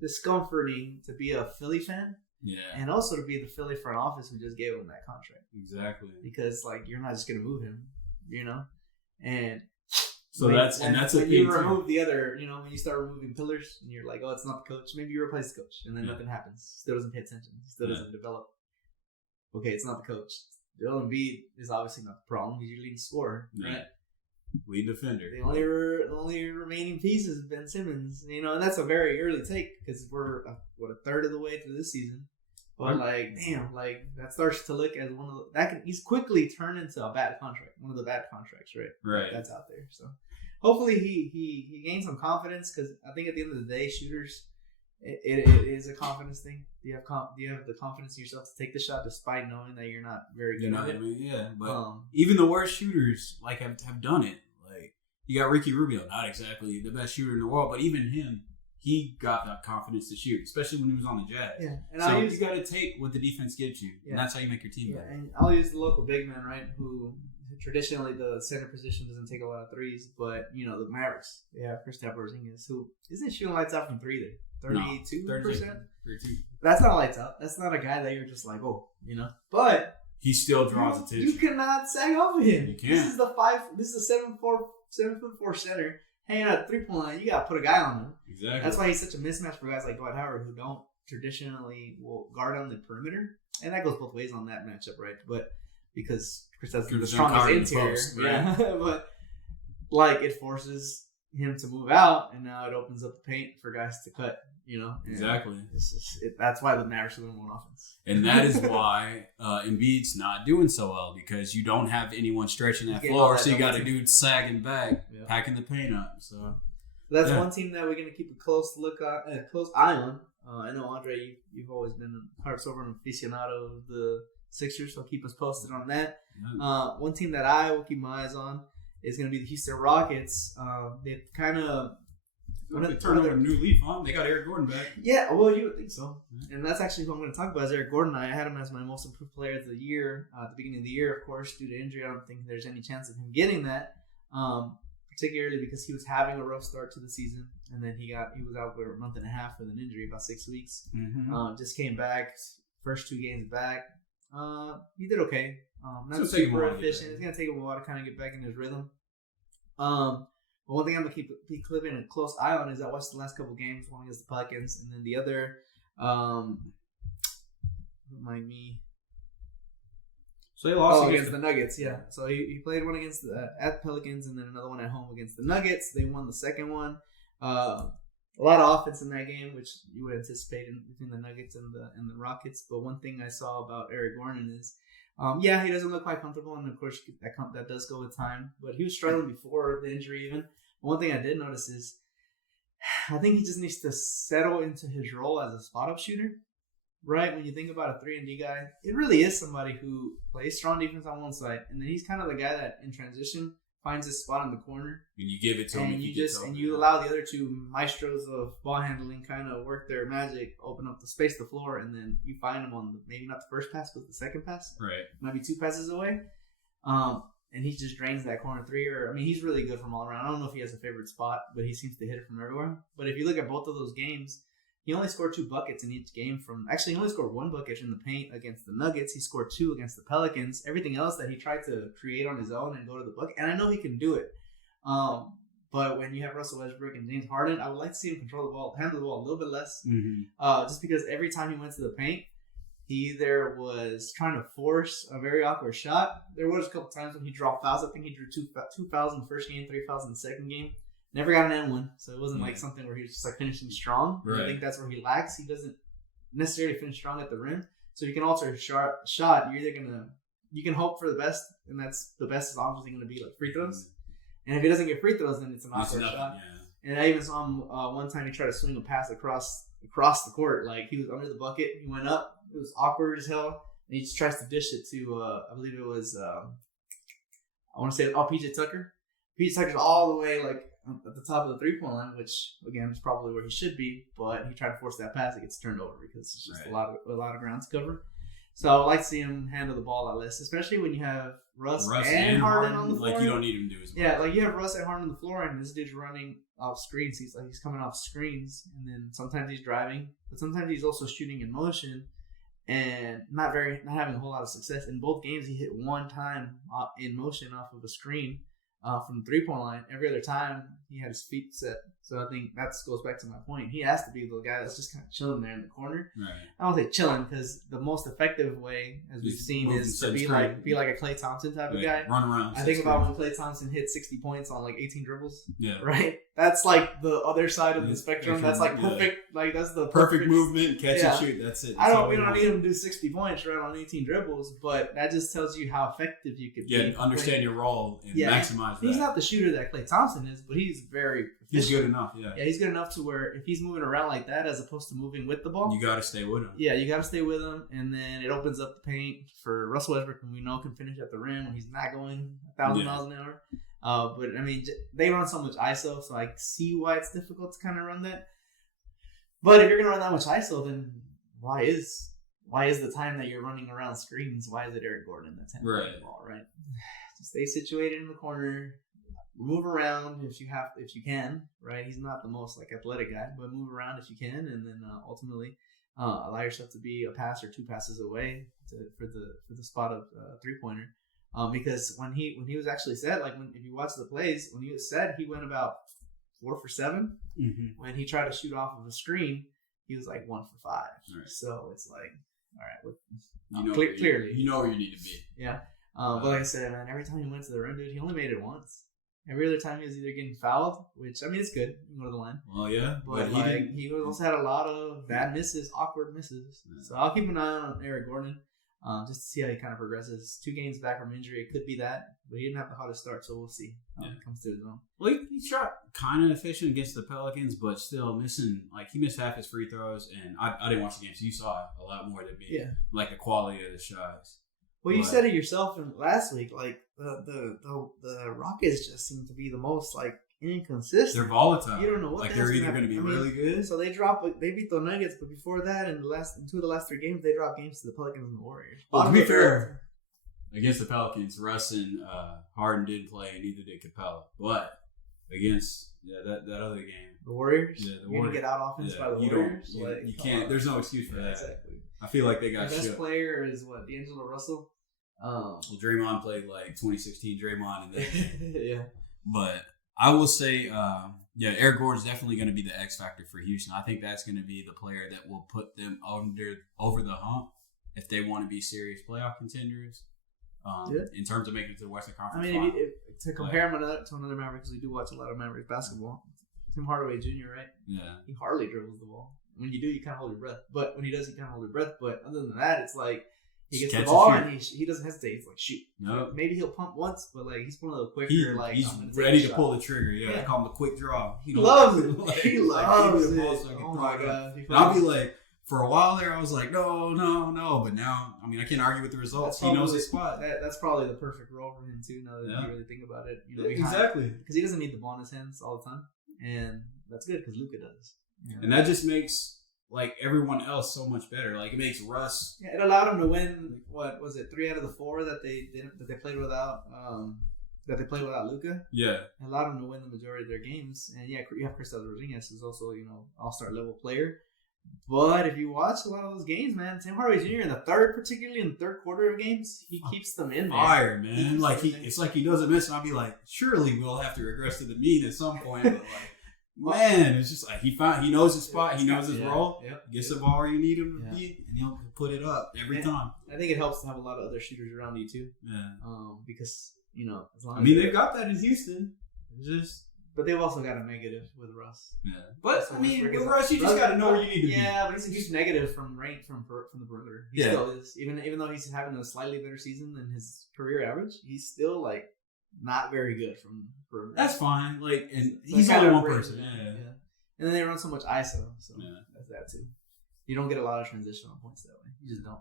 discomforting to be a Philly fan. Yeah. And also to be the Philly front office who just gave him that contract. Exactly. Because you're not just gonna move him, And So when that's a when thing you too. remove the other, when you start removing pillars and you're like, oh, it's not the coach. Maybe you replace the coach, and then nothing happens. Still doesn't pay attention. Still doesn't develop. Okay, it's not the coach. Joel Embiid is obviously not the problem. He's your leading scorer, right? Lead defender. The only remaining piece is Ben Simmons, and that's a very early take because we're a third of the way through this season. But that starts to look as one of he's quickly turned into a bad contract, one of the bad contracts, right? Right. That's out there. So hopefully he gains some confidence because I think at the end of the day, shooters, it is a confidence thing. Do you have the confidence in yourself to take the shot despite knowing that you're not very good at it? Yeah, but even the worst shooters have done it. You got Ricky Rubio, not exactly the best shooter in the world, but even him, he got that confidence to shoot, especially when he was on the Jazz. Yeah, and so you got to take what the defense gives you, and that's how you make your team better. And I'll use the local big man, right? Who traditionally the center position doesn't take a lot of threes, but the Mavericks, Kristaps Porzingis, who isn't shooting lights out from three there, 32%. 32. That's not lights out. That's not a guy that you're just like, but he still draws attention. You cannot sag off of him. You can't. This is a 7'4" center hanging at the 3-point line. You got to put a guy on him. Exactly. That's why he's such a mismatch for guys like Dwight Howard who don't traditionally will guard on the perimeter, and that goes both ways on that matchup, right? But because Kristaps is the strongest interior, but it forces him to move out, and now it opens up the paint for guys to cut. Exactly. That's why the Mavericks are the one offense, and that is why Embiid's not doing so well, because you don't have anyone stretching that floor, so you got a dude sagging back, packing the paint up. So that's one team that we're gonna keep a close eye on. I know Andre, you've always been a heart-over aficionado of the Sixers, so keep us posted on that. One team that I will keep my eyes on is going to be the Houston Rockets. They've kind of turned over a new leaf, huh? They got Eric Gordon back. Yeah, well, you would think so. And that's actually who I'm going to talk about is Eric Gordon. I had him as my most improved player of the year at the beginning of the year, of course, due to injury. I don't think there's any chance of him getting that, particularly because he was having a rough start to the season, and then he was out for a month and a half with an injury, about 6 weeks. Just came back, first 2 games back. He did okay. Not super efficient. It's gonna take him a while to kind of get back in his rhythm. But one thing I'm gonna keep keeping a close eye on is I watched the last couple games, one against the Pelicans, and then the other, remind me. So they lost against the Nuggets. Yeah. So he played one against at Pelicans, and then another one at home against the Nuggets. They won the second one. A lot of offense in that game, which you would anticipate between the Nuggets and the Rockets. But one thing I saw about Eric Gordon is, he doesn't look quite comfortable, and of course that does go with time. But he was struggling before the injury even. But one thing I did notice is, I think he just needs to settle into his role as a spot-up shooter. Right? When you think about a 3-and-D guy, it really is somebody who plays strong defense on one side, and then he's kind of the guy that in transition finds his spot in the corner, and you give it to him, and you allow the other two maestros of ball handling kind of work their magic, open up the space, the floor, and then you find them on maybe not the first pass, but the second pass. Right. Might be 2 passes away. And he just drains that corner 3. He's really good from all around. I don't know if he has a favorite spot, but he seems to hit it from everywhere. But if you look at both of those games, he only scored 2 buckets in each game. He only scored 1 bucket in the paint against the Nuggets. He scored 2 against the Pelicans. Everything else that he tried to create on his own and go to the bucket. And I know he can do it. But when you have Russell Westbrook and James Harden, I would like to see him handle the ball a little bit less. Just because every time he went to the paint, he either was trying to force a very awkward shot. There was a couple times when he dropped fouls. I think he drew 2 fouls in the first game, 3 fouls in the second game. Never got an N1, so it wasn't like something where he was just finishing strong. Right. I think that's where he lacks. He doesn't necessarily finish strong at the rim. So you can alter his shot. You're either you can hope for the best, and that's the best is obviously going to be like free throws. And if he doesn't get free throws, then it's an awkward shot. Yeah. And I even saw him one time he tried to swing a pass across the court. Like he was under the bucket, he went up. It was awkward as hell, and he just tries to dish it to I believe it was I want to say PJ Tucker. PJ Tucker's all the way like at the top of the 3-point line, which again is probably where he should be, but he tried to force that pass. It gets turned over because it's just a lot of ground to cover. So I like to see him handle the ball a lot less, especially when you have Russ and Harden on the floor. Like you don't need him to do as much. Yeah, like you have Russ and Harden on the floor, and this dude's running off screens. He's coming off screens, and then sometimes he's driving, but sometimes he's also shooting in motion, and not having a whole lot of success. In both games, he hit 1 time in motion off of a screen. From the 3-point line. Every other time he had his feet set. So I think that goes back to my point. He has to be the guy that's just kind of chilling there in the corner. Right. I don't say chilling because the most effective way, as we've seen, is to be like a Klay Thompson type of guy. Run around. I think about when Klay Thompson hit 60 points on like 18 dribbles. Yeah. Right? That's like the other side of the spectrum. That's like perfect. Yeah. Like that's the perfect movement, catch and shoot. That's it. We don't need him to do 60 points right on 18 dribbles, but that just tells you how effective you could be. Yeah, understand your role and maximize that. He's not the shooter that Klay Thompson is, but he's very efficient. He's good enough, yeah. Yeah, he's good enough to where if he's moving around like that as opposed to moving with the ball, you got to stay with him. Yeah, you got to stay with him, and then it opens up the paint for Russell Westbrook, who we know can finish at the rim when he's not going 1,000 miles an hour. But I mean, they run so much ISO, so I see why it's difficult to kind of run that. But if you're gonna run that much ISO, then why is the time that you're running around screens? Why is it Eric Gordon that's handling the ball, right? Just stay situated in the corner, move around if you can, right? He's not the most like athletic guy, but move around if you can, and then ultimately allow yourself to be a pass or two passes away for the spot of 3-pointer. Because when he was actually set, like if you watch the plays, when he was set, he went about 4 for 7. Mm-hmm. When he tried to shoot off of a screen, he was like 1 for 5. Right. So it's like, all right, clearly, you know where you need to be. Yeah. But like I said, man, every time he went to the rim, dude, he only made it once. Every other time he was either getting fouled, which, I mean, it's good. You can go to the line. Well, yeah. But he also had a lot of bad misses, awkward misses. Yeah. So I'll keep an eye on Eric Gordon just to see how he kind of progresses. 2 games back from injury. It could be that. But he didn't have the hottest start, so we'll see how it comes to his own. Well, he shot kind of efficient against the Pelicans, but still missing. Like, he missed half his free throws, and I didn't watch the game, so you saw a lot more than me. Yeah. Like, the quality of the shots. Well, you said it yourself last week. Like the Rockets just seem to be the most like inconsistent. They're volatile. You don't know what like they're either going to be really good. So they beat the Nuggets, but before that, in 2 of the last 3 games, they dropped games to the Pelicans and the Warriors. Well, to be fair, against the Pelicans, Russ and Harden didn't play, and neither did Capella. But against that other game, the Warriors, you're going to get out offense by the Warriors. You can't. There's no excuse for that. Exactly. I feel like they got the best player is D'Angelo Russell. Well, Draymond played like 2016 Draymond, and then yeah. But I will say, Eric Gordon's definitely going to be the X factor for Houston. I think that's going to be the player that will put them over the hump if they want to be serious playoff contenders. In terms of making it to the Western Conference. I mean, to compare him to another Maverick, because we do watch a lot of Mavericks basketball. Tim Hardaway Jr., right? Yeah. He hardly dribbles the ball. When you do, you kind of hold your breath. But when he does, you kind of hold your breath. But other than that, it's like he gets the ball and he doesn't hesitate. He's like, shoot. No. Maybe he'll pump once, but like he's one of the quicker. He's ready to pull the trigger. Yeah, they call him the quick draw. He loves it. He loves it. Oh my god! And I'll be like, for a while there, I was like, no. But now, I mean, I can't argue with the results. He knows his spot. That's probably the perfect role for him too. Now that you really think about it, exactly, because he doesn't need the ball in his hands all the time, and that's good because Luka does. And that just makes like everyone else so much better. Like it makes Russ. Yeah, it allowed him to win. What was it? 3 out of the 4 that they played without. That they played without Luka. Yeah, it allowed him to win the majority of their games. And yeah, you have Kristaps Porzingis, who's also all-star level player. But if you watch a lot of those games, man, Tim Hardaway Jr. particularly in the third quarter of games, he keeps them in there. Fire, man. Like it's like he doesn't miss. And I'll be like, surely we'll have to regress to the mean at some point. But like, man, it's just like he knows his spot, he knows his role. Yep. Gets the ball where you need him to be, and he'll put it up every time. I think it helps to have a lot of other shooters around you too. Yeah. Because as long as they've got that in Houston. But they've also got a negative with Russ. Yeah. But I mean, with Russ, you just got to know where you need to be. Yeah, but he's a huge negative from the perimeter. He still is. Even though he's having a slightly better season than his career average, he's still like not very good from perimeter. That's fine. Like, and he's only one person. Yeah. And then they run so much ISO, so that's that too. You don't get a lot of transitional points that way. You just don't.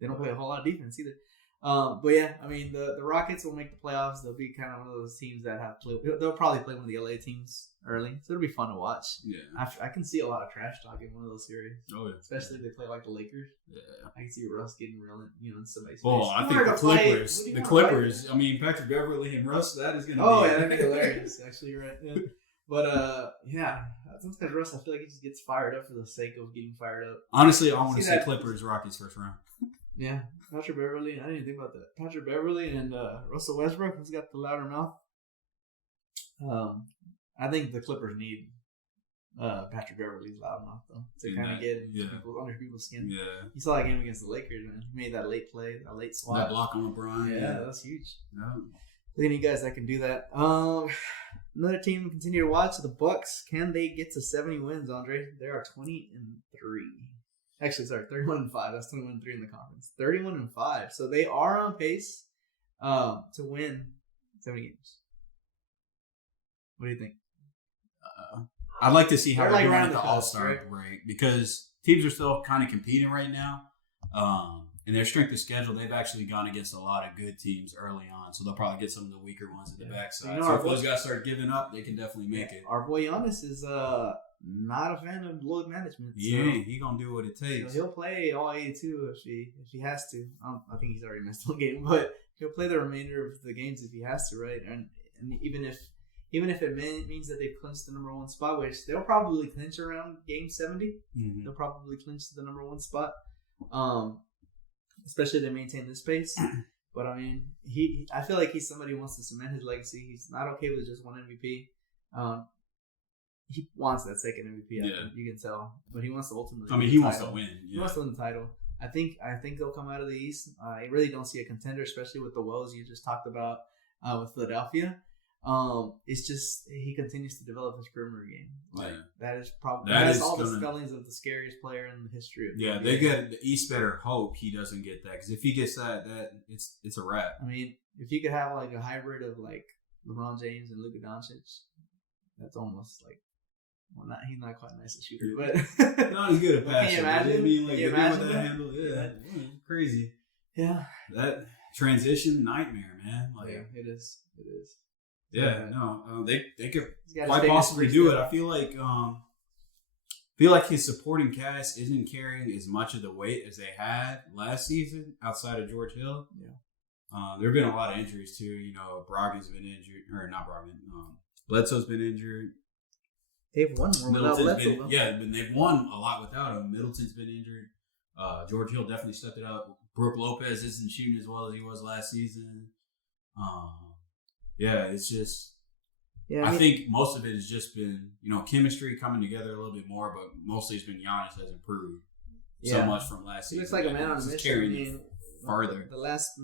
They don't play a whole lot of defense either. But yeah, I mean the Rockets will make the playoffs. They'll be kind of one of those teams that they'll probably play one of the LA teams early, so it'll be fun to watch. Yeah, I can see a lot of trash talk in one of those series. Oh yeah, especially if they play like the Lakers. Yeah, I can see Russ getting real in somebody's face. Oh, I think the Clippers. The Clippers. I mean, Patrick Beverly and Russ. That is gonna. Oh yeah, that'd be hilarious. Actually, you're right. Yeah. But sometimes Russ, I feel like he just gets fired up for the sake of getting fired up. Honestly, I want to say Clippers Rockets first round. Yeah, Patrick Beverly. I didn't even think about that. Patrick Beverly and Russell Westbrook, who's got the louder mouth. I think the Clippers need Patrick Beverly's loud mouth though to kind of get under people's skin. Yeah, you saw that game against the Lakers, man. He made that late play, that late swat. That block on LeBron. Yeah, that's huge. Yeah. Any guys that can do that. Another team we continue to watch, the Bucks. Can they get to 70 wins, Andre? They are 20-3. Actually, sorry, 31-5. That's 21-3 in the conference. 31-5. So they are on pace to win 70 games. What do you think? I'd like to see how they're doing at the cusp, All-Star break because teams are still kind of competing right now. in their strength of schedule, they've actually gone against a lot of good teams early on. So they'll probably get some of the weaker ones at the backside. So if those guys start giving up, they can definitely make it. Our boy Giannis is not a fan of load management. Yeah, he gonna do what it takes. So he'll play all 82 if he has to. I think he's already missed one game, but he'll play the remainder of the games if he has to, right? And even if it means that they've clinched the number 1 spot, which they'll probably clinch around game 70. Mm-hmm. They'll probably clinch the number 1 spot, especially if they maintain this pace. But I mean, I feel like he's somebody who wants to cement his legacy. He's not okay with just one MVP. He wants that second MVP. I think you can tell, but he wants to ultimately. I mean, he wants to win. Yeah. He wants to win the title. I think they'll come out of the East. I really don't see a contender, especially with the woes you just talked about with Philadelphia. It's just he continues to develop his perimeter game. Like that is probably all the spellings of the scariest player in the history of the they get the East better hope he doesn't get that, because if he gets that it's a wrap. I mean, if you could have like a hybrid of like LeBron James and Luka Doncic, that's almost like. Well, he's not quite a nice shooter, but no, he's good at passing. Can you imagine? I mean, like, can you imagine that handle? Yeah, crazy. Yeah, that transition nightmare, man. Like, yeah, it is. It is. Yeah, no, they could quite possibly do it. I feel like his supporting cast isn't carrying as much of the weight as they had last season outside of George Hill. Yeah, there have been a lot of injuries too. You know, Brogdon's been injured, or not Brogdon. Bledsoe's been injured. They've won more without Bledsoe. They've won a lot without him. Middleton's been injured. George Hill definitely stepped it up. Brooke Lopez isn't shooting as well as he was last season. It's just. Yeah, I think most of it has just been, chemistry coming together a little bit more, but mostly it's been Giannis has improved so much from last season. He looks like a man on a mission. Farther. The last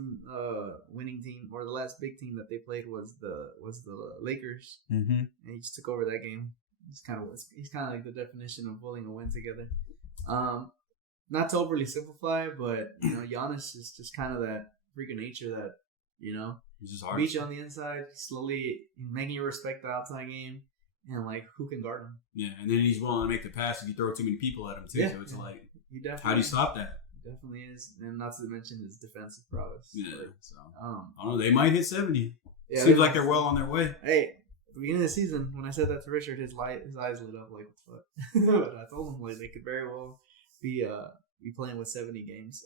winning team, or the last big team that they played was the Lakers, and he just took over that game. He's kind of like the definition of pulling a win together. Not to overly simplify, but Giannis is just kind of that freak of nature that he's just hard. Beat you on the inside, slowly making you respect the outside game, and like who can guard him. Yeah, and then he's willing to make the pass if you throw too many people at him too. So it's like, how do you stop that? He definitely is, and not to mention his defensive prowess. Yeah, so I don't know. They might hit 70. Yeah, seems like they're well on their way. Hey. At the beginning of the season, when I said that to Richard, his eyes lit up like, what? I told him like they could very well be playing with 70 games.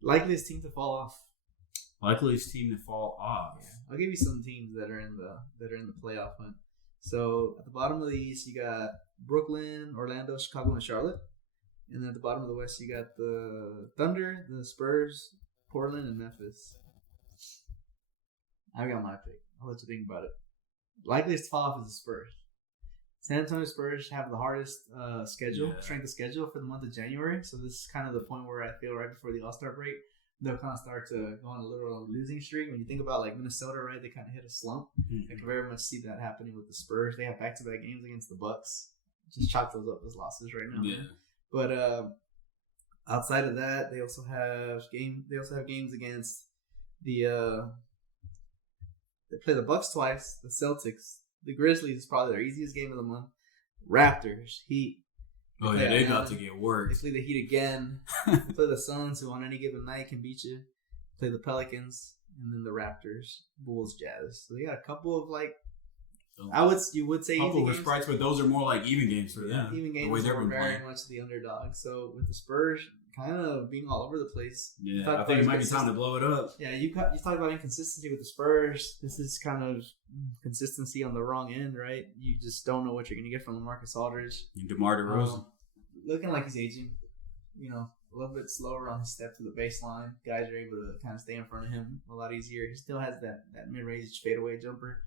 Likeliest team to fall off. Likeliest team to fall off. Yeah. I'll give you some teams that are in the playoff hunt. So at the bottom of the East, you got Brooklyn, Orlando, Chicago, and Charlotte. And then at the bottom of the West, you got the Thunder, the Spurs, Portland, and Memphis. I got my pick. I'll let you think about it. Likeliest to fall off is the Spurs. San Antonio Spurs have the hardest strength of schedule for the month of January. So this is kind of the point where I feel right before the All-Star break, they'll kind of start to go on a little losing streak. When you think about like Minnesota, right, they kind of hit a slump. I can very much see that happening with the Spurs. They have back-to-back games against the Bucks. Just chalk those up as losses right now. Yeah. But outside of that, they also have games against the. They play the Bucks twice, the Celtics, the Grizzlies is probably their easiest game of the month. Raptors, Heat. Oh yeah, they're about to get worked. They play the Heat again. They play the Suns, who on any given night can beat you. Play the Pelicans, and then the Raptors, Bulls, Jazz. So they got a couple of like, you would say couple easy of sprites, but those are more like even games for them. Even games, the way they're very much the underdog. So with the Spurs kind of being all over the place. Yeah, I think it might be time to blow it up. Yeah, you talk about inconsistency with the Spurs. This is kind of consistency on the wrong end, right? You just don't know what you're going to get from LaMarcus Aldridge. And DeMar DeRozan. Looking like he's aging, a little bit slower on his step to the baseline. Guys are able to kind of stay in front of him a lot easier. He still has that mid-range fadeaway jumper,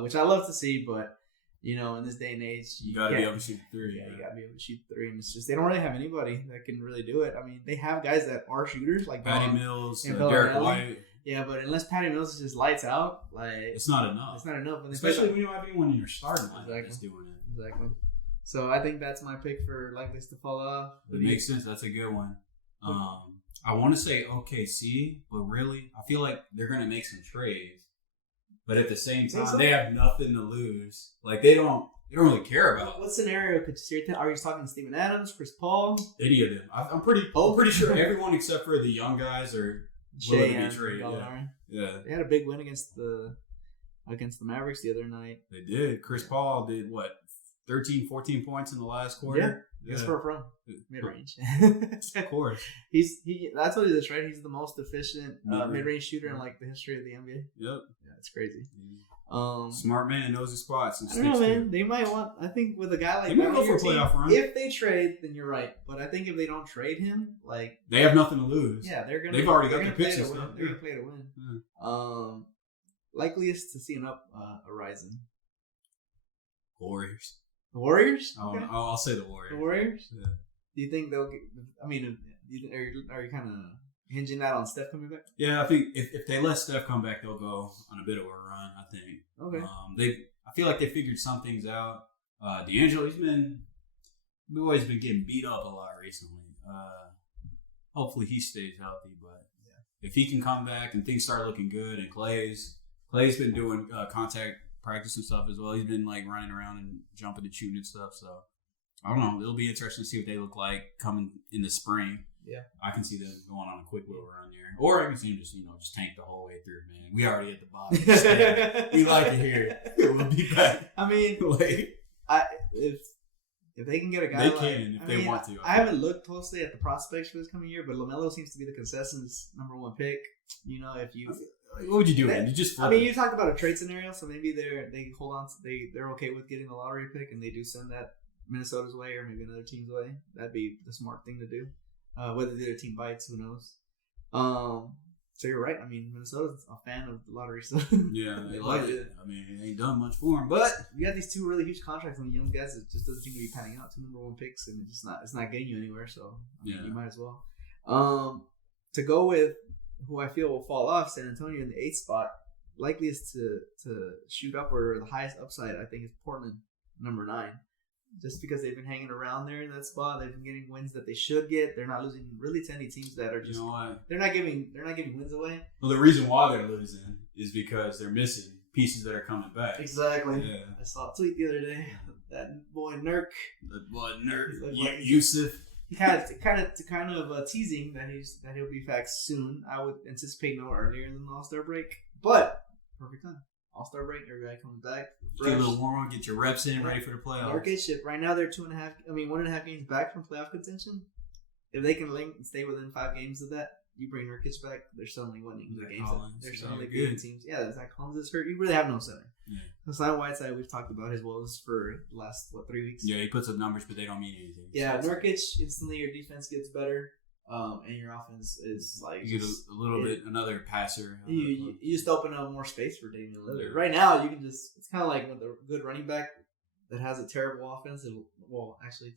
which I love to see, but in this day and age, you gotta be able to shoot the three. Yeah, you gotta be able to shoot the three, and it's just they don't really have anybody that can really do it. I mean, they have guys that are shooters like Patty Mills, Derek White. Yeah, but unless Patty Mills is just lights out, like it's not enough. It's not enough, especially when you don't have anyone in your starting line that's doing it. Exactly. So I think that's my pick for likeliest to fall off. It makes sense. That's a good one. I want to say OKC, but really, I feel like they're gonna make some trades. But at the same time, they have nothing to lose. Like they don't they don't really care about. What scenario could you see? Are you talking Steven Adams, Chris Paul? Any of them. I'm pretty sure everyone except for the young guys are willing to be traded. Yeah. They had a big win against the Mavericks the other night. They did. Chris Paul did, 13, 14 points in the last quarter? Yeah. Guess from mid-range. Of course. I told you this, right? He's the most efficient mid-range shooter in the history of the NBA. Yep. Yeah, it's crazy. Smart man knows his spots. And I don't know, man. They might want. I think with a guy like that, they might go for a playoff run. If they trade, then you're right. But I think if they don't trade him, they have nothing to lose. Yeah, they've already got their picks. They're gonna play to win. Yeah. Likeliest to see an horizon. Warriors. The Warriors? Okay. I'll say the Warriors. The Warriors? Yeah. Do you think they'll get... I mean, are you kind of hinging that on Steph coming back? Yeah, I think if they let Steph come back, they'll go on a bit of a run, I think. Okay. I feel like they figured some things out. D'Angelo, we've always been getting beat up a lot recently. Hopefully he stays healthy, but if he can come back and things start looking good, and Clay's been doing contact practice and stuff as well. He's been running around and jumping and shooting and stuff. So I don't know. It'll be interesting to see what they look like coming in the spring. Yeah, I can see them going on a quick little run there, or I can see them just tank the whole way through. Man, we already at the bottom. We like to hear it. We'll be back. I mean, if they can get a guy, they want to. I haven't looked closely at the prospects for this coming year, but LaMelo seems to be the consensus number one pick. If you. What would you do, man? You just flip you talked about a trade scenario, so maybe they hold on. They're okay with getting the lottery pick, and they do send that Minnesota's way or maybe another team's way. That'd be the smart thing to do. Whether the other team bites, who knows? So you're right. I mean, Minnesota's a fan of the lottery, so yeah, they like it. I mean, it ain't done much for them, but you got these two really huge contracts on the young guys. It just doesn't seem to be panning out. 2 number one picks, and it's not getting you anywhere. So you might as well. To go with who I feel will fall off, San Antonio in the 8th spot, likeliest to shoot upward, or the highest upside, I think, is Portland, number 9. Just because they've been hanging around there in that spot, they've been getting wins that they should get. They're not losing really to any teams that are just. You know what? They're not giving wins away. Well, the reason why they're losing is because they're missing pieces that are coming back. Exactly. Yeah. I saw a tweet the other day. That boy Nurk. Yusuf. kind of teasing that he'll be back soon. I would anticipate no earlier than the All-Star break, but perfect time. All-Star break, everybody comes back. Get a little warm, get your reps in, ready for the playoffs. Nurkic, right now they're 1.5 games back from playoff contention. If they can link and stay within 5 games of that, you bring Nurkic back, they're suddenly winning the games. They're suddenly beating teams. Yeah, Zach Collins is hurt. You really have no center. Yeah. Hassan Whiteside, we've talked about his woes for the last 3 weeks. Yeah, he puts up numbers, but they don't mean anything. Yeah, Nurkic, instantly your defense gets better. And your offense is you get a little bit another passer. You just open up more space for Damian Lillard. Yeah. Right now, you can it's kind of like with a good running back that has a terrible offense,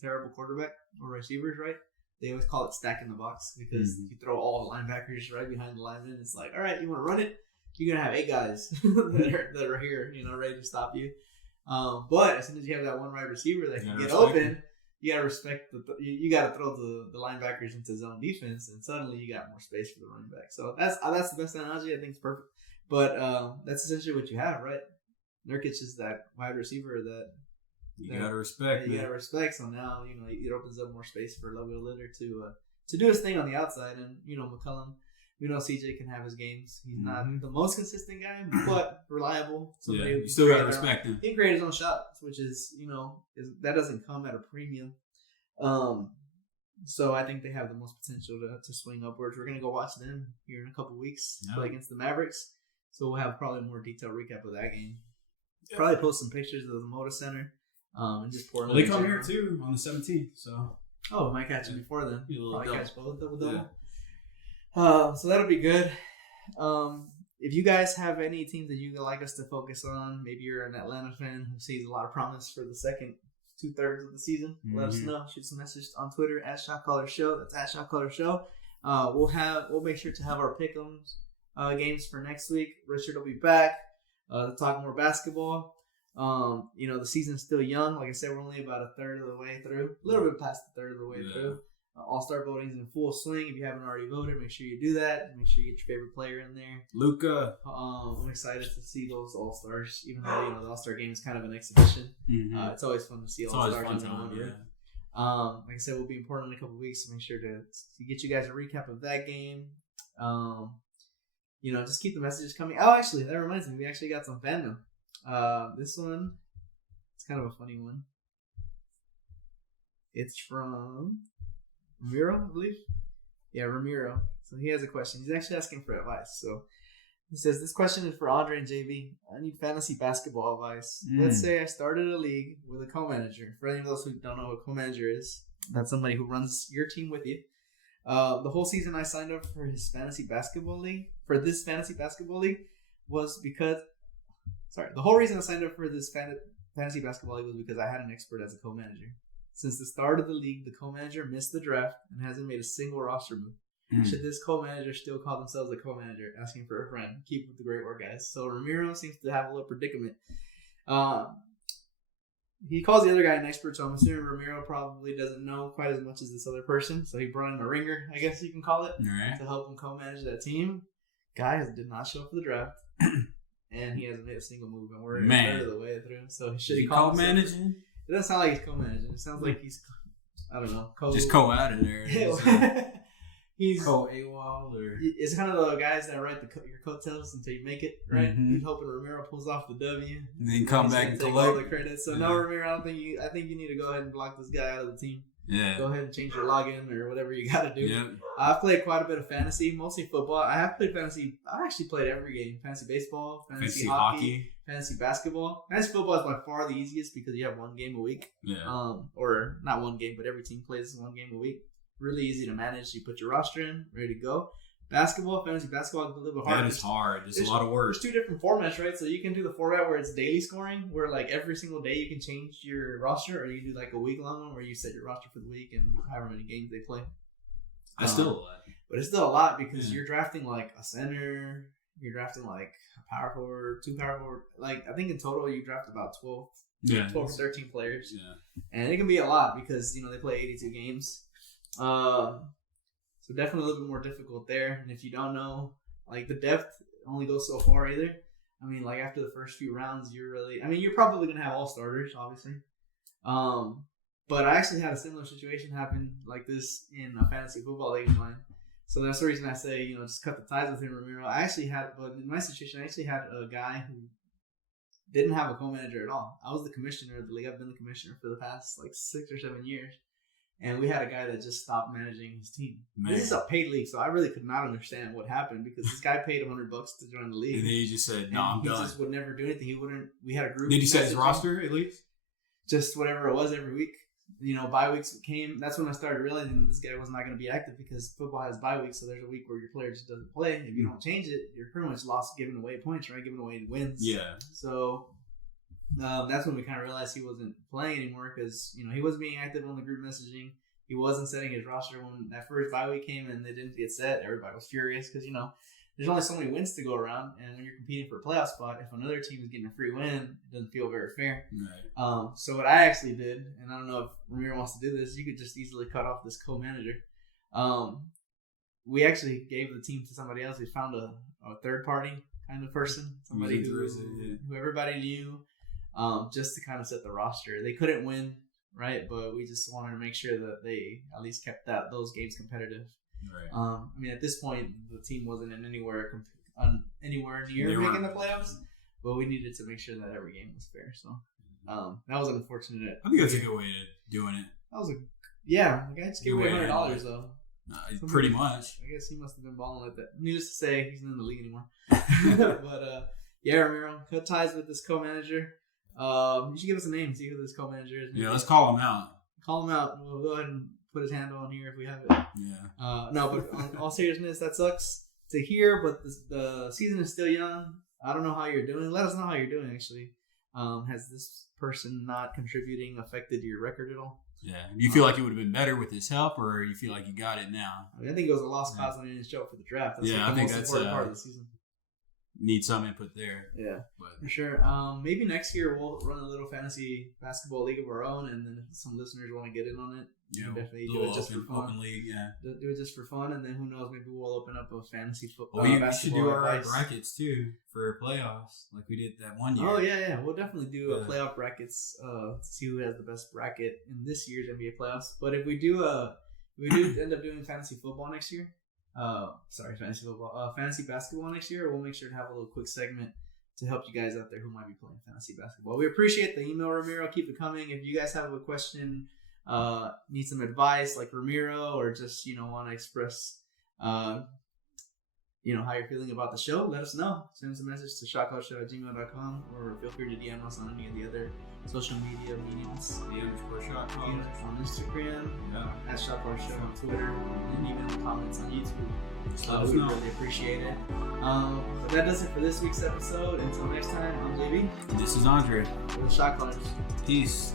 terrible quarterback or receivers, right? They always call it stacking the box because you throw all the linebackers right behind the lineman. It's like, all right, you want to run it? You're gonna have 8 guys that are here, ready to stop you. But as soon as you have that one wide receiver that can get open. You gotta respect you gotta throw the linebackers into zone defense, and suddenly you got more space for the running back. So that's the best analogy. I think it's perfect. But that's essentially what you have, right? Nurkic is that wide receiver that you gotta respect. You gotta respect. So now it opens up more space for Logan Lillard to do his thing on the outside, and McCollum. We know CJ can have his games. He's not the most consistent guy, but reliable. You still gotta respect him. He can create his own shots, which is that doesn't come at a premium. So I think they have the most potential to swing upwards. We're gonna go watch them here in a couple weeks play against the Mavericks. So we'll have probably a more detailed recap of that game. Yeah. Probably post some pictures of the Moda Center. And just pour. Well, they come here too on the 17th. So we might catch them before then. Probably catch both double. Yeah. So that'll be good. If you guys have any teams that you'd like us to focus on, maybe you're an Atlanta fan who sees a lot of promise for the second 2/3 of the season, let us know. Shoot some message on Twitter at Shotcallers Show. That's at Shotcallers Show. We'll make sure to have our pick'ems games for next week. Richard will be back to talk more basketball. The season's still young. Like I said, we're only about a third of the way through. A little bit past the third of the way through. All-Star voting is in full swing. If you haven't already voted, make sure you do that. Make sure you get your favorite player in there. Luka. I'm excited to see those All-Stars, even though the All-Star game is kind of an exhibition. Mm-hmm. It's always fun to see All-Stars. Like I said, we'll be important in a couple of weeks, so make sure to get you guys a recap of that game. Just keep the messages coming. Oh, actually, that reminds me, we actually got some fan mail. This one, it's kind of a funny one. It's from Ramiro, I believe. Yeah, Ramiro. So he has a question. He's actually asking for advice. So he says, this question is for Andre and JV. I need fantasy basketball advice. Let's say I started a league with a co-manager. For any of those who don't know what a co-manager is, that's somebody who runs your team with you. The whole season I signed up for his fantasy basketball league. For this fantasy basketball league was because... Sorry. The whole reason I signed up for this fantasy basketball league was because I had an expert as a co-manager. Since the start of the league, the co-manager missed the draft and hasn't made a single roster move. Should this co-manager still call themselves a co-manager? Asking for a friend. Keep up the great work, guys. So Ramiro seems to have a little predicament. He calls the other guy an expert, so I'm assuming Ramiro probably doesn't know quite as much as this other person. So he brought in a ringer, I guess you can call it, to help him co-manage that team. Guy did not show up for the draft. And he hasn't made a single move, and we're a third of the way through. So should he call co-managing? It doesn't sound like he's co-managing. It sounds like he's, I don't know, just co-out of there. He's co-AWOL or it's kind of the guys that write your coattails until you make it, right? Mm-hmm. He's hoping Ramiro pulls off the W, and then come back and collect all the credit. So no, Ramiro, I think you need to go ahead and block this guy out of the team. Yeah. Go ahead and change your login or whatever you got to do. Yep. I've played quite a bit of fantasy, mostly football. I have played fantasy. I've actually played every game: fantasy baseball, fantasy hockey, fantasy basketball. Fantasy football is by far the easiest because you have one game a week. Yeah. Or not one game, but every team plays one game a week. Really easy to manage. You put your roster in, ready to go. Basketball, fantasy basketball is a little bit harder. That is hard. There's a lot of work. There's two different formats, right? So you can do the format where it's daily scoring, where like every single day you can change your roster, or you can do like a week-long one where you set your roster for the week and however many games they play. That's still a lot. But it's still a lot because you're drafting like a center, you're drafting like a power forward, two power forward. Like I think in total you draft about 12 or 13 players. Yeah. And it can be a lot because, they play 82 games. So definitely a little bit more difficult there. And if you don't know, like the depth only goes so far either. I mean, like after the first few rounds, you're probably going to have all starters, obviously. But I actually had a similar situation happen like this in a fantasy football league of mine. So that's the reason I say, just cut the ties with him, Ramiro. But in my situation, I actually had a guy who didn't have a co-manager at all. I was the commissioner of the league. I've been the commissioner for the past like 6 or 7 years. And we had a guy that just stopped managing his team. Man. This is a paid league, so I really could not understand what happened because this guy paid $100 to join the league. And then he just said, "No, I'm done." He just would never do anything. He wouldn't. We had a group. Did he set his roster at least? Just whatever it was every week. Bye weeks came. That's when I started realizing that this guy was not going to be active because football has bye weeks. So there's a week where your player just doesn't play. If you don't change it, you're pretty much lost, giving away points, right? Giving away wins. Yeah. So. That's when we kind of realized he wasn't playing anymore because he wasn't being active on the group messaging. He wasn't setting his roster when that first bye week came and they didn't get set. Everybody was furious because, there's only so many wins to go around. And when you're competing for a playoff spot, if another team is getting a free win, it doesn't feel very fair. Right. So what I actually did, and I don't know if Ramiro wants to do this, you could just easily cut off this co-manager. We actually gave the team to somebody else. We found a third party kind of person, somebody who everybody knew, just to kind of set the roster. They couldn't win. Right, but we just wanted to make sure that they at least kept those games competitive. Right. At this point, the team wasn't in anywhere near making the playoffs, but we needed to make sure that every game was fair. So that was unfortunate. I think that's a good way of doing it. That was the guy just gave away $100 though. Pretty much. I guess he must have been balling like that. Needless to say, he's not in the league anymore. But Ramiro, cut ties with this co-manager. You should give us a name, see who this co-manager is. Yeah, let's call him out. Call him out. We'll go ahead and put his handle on here if we have it. Yeah. No, but on all seriousness, that sucks to hear, but the season is still young. I don't know how you're doing. Let us know how you're doing, actually. Has this person not contributing affected your record at all? Yeah. Do you feel like it would have been better with his help, or you feel like you got it now? I think it was a lost cause when he didn't show up for the draft. That's I think most that's important part of the season. Need some input there. Yeah, for sure. Maybe next year we'll run a little fantasy basketball league of our own, and then if some listeners want to get in on it, Yeah, definitely do it just for fun. Open league, yeah. Do it just for fun, and then who knows? Maybe we'll open up a fantasy football. We should do our brackets too for playoffs, like we did that one year. Oh yeah. We'll definitely do a playoff brackets. See who has the best bracket in this year's NBA playoffs. But if we do end up doing fantasy football next year, fantasy basketball next year, we'll make sure to have a little quick segment to help you guys out there who might be playing fantasy basketball. We appreciate the email, Ramiro. Keep it coming. If you guys have a question, need some advice like Ramiro, or just want to express how you're feeling about the show, let us know. Send us a message to shotcallershow@gmail.com, or feel free to DM us on any of the other social media mediums. _Shotcallers on Instagram, at Shotcallers on Twitter, and even in the comments on YouTube. We really appreciate it. But that does it for this week's episode. Until next time, I'm JB. This is Andre. We're the Shotcallers. Peace.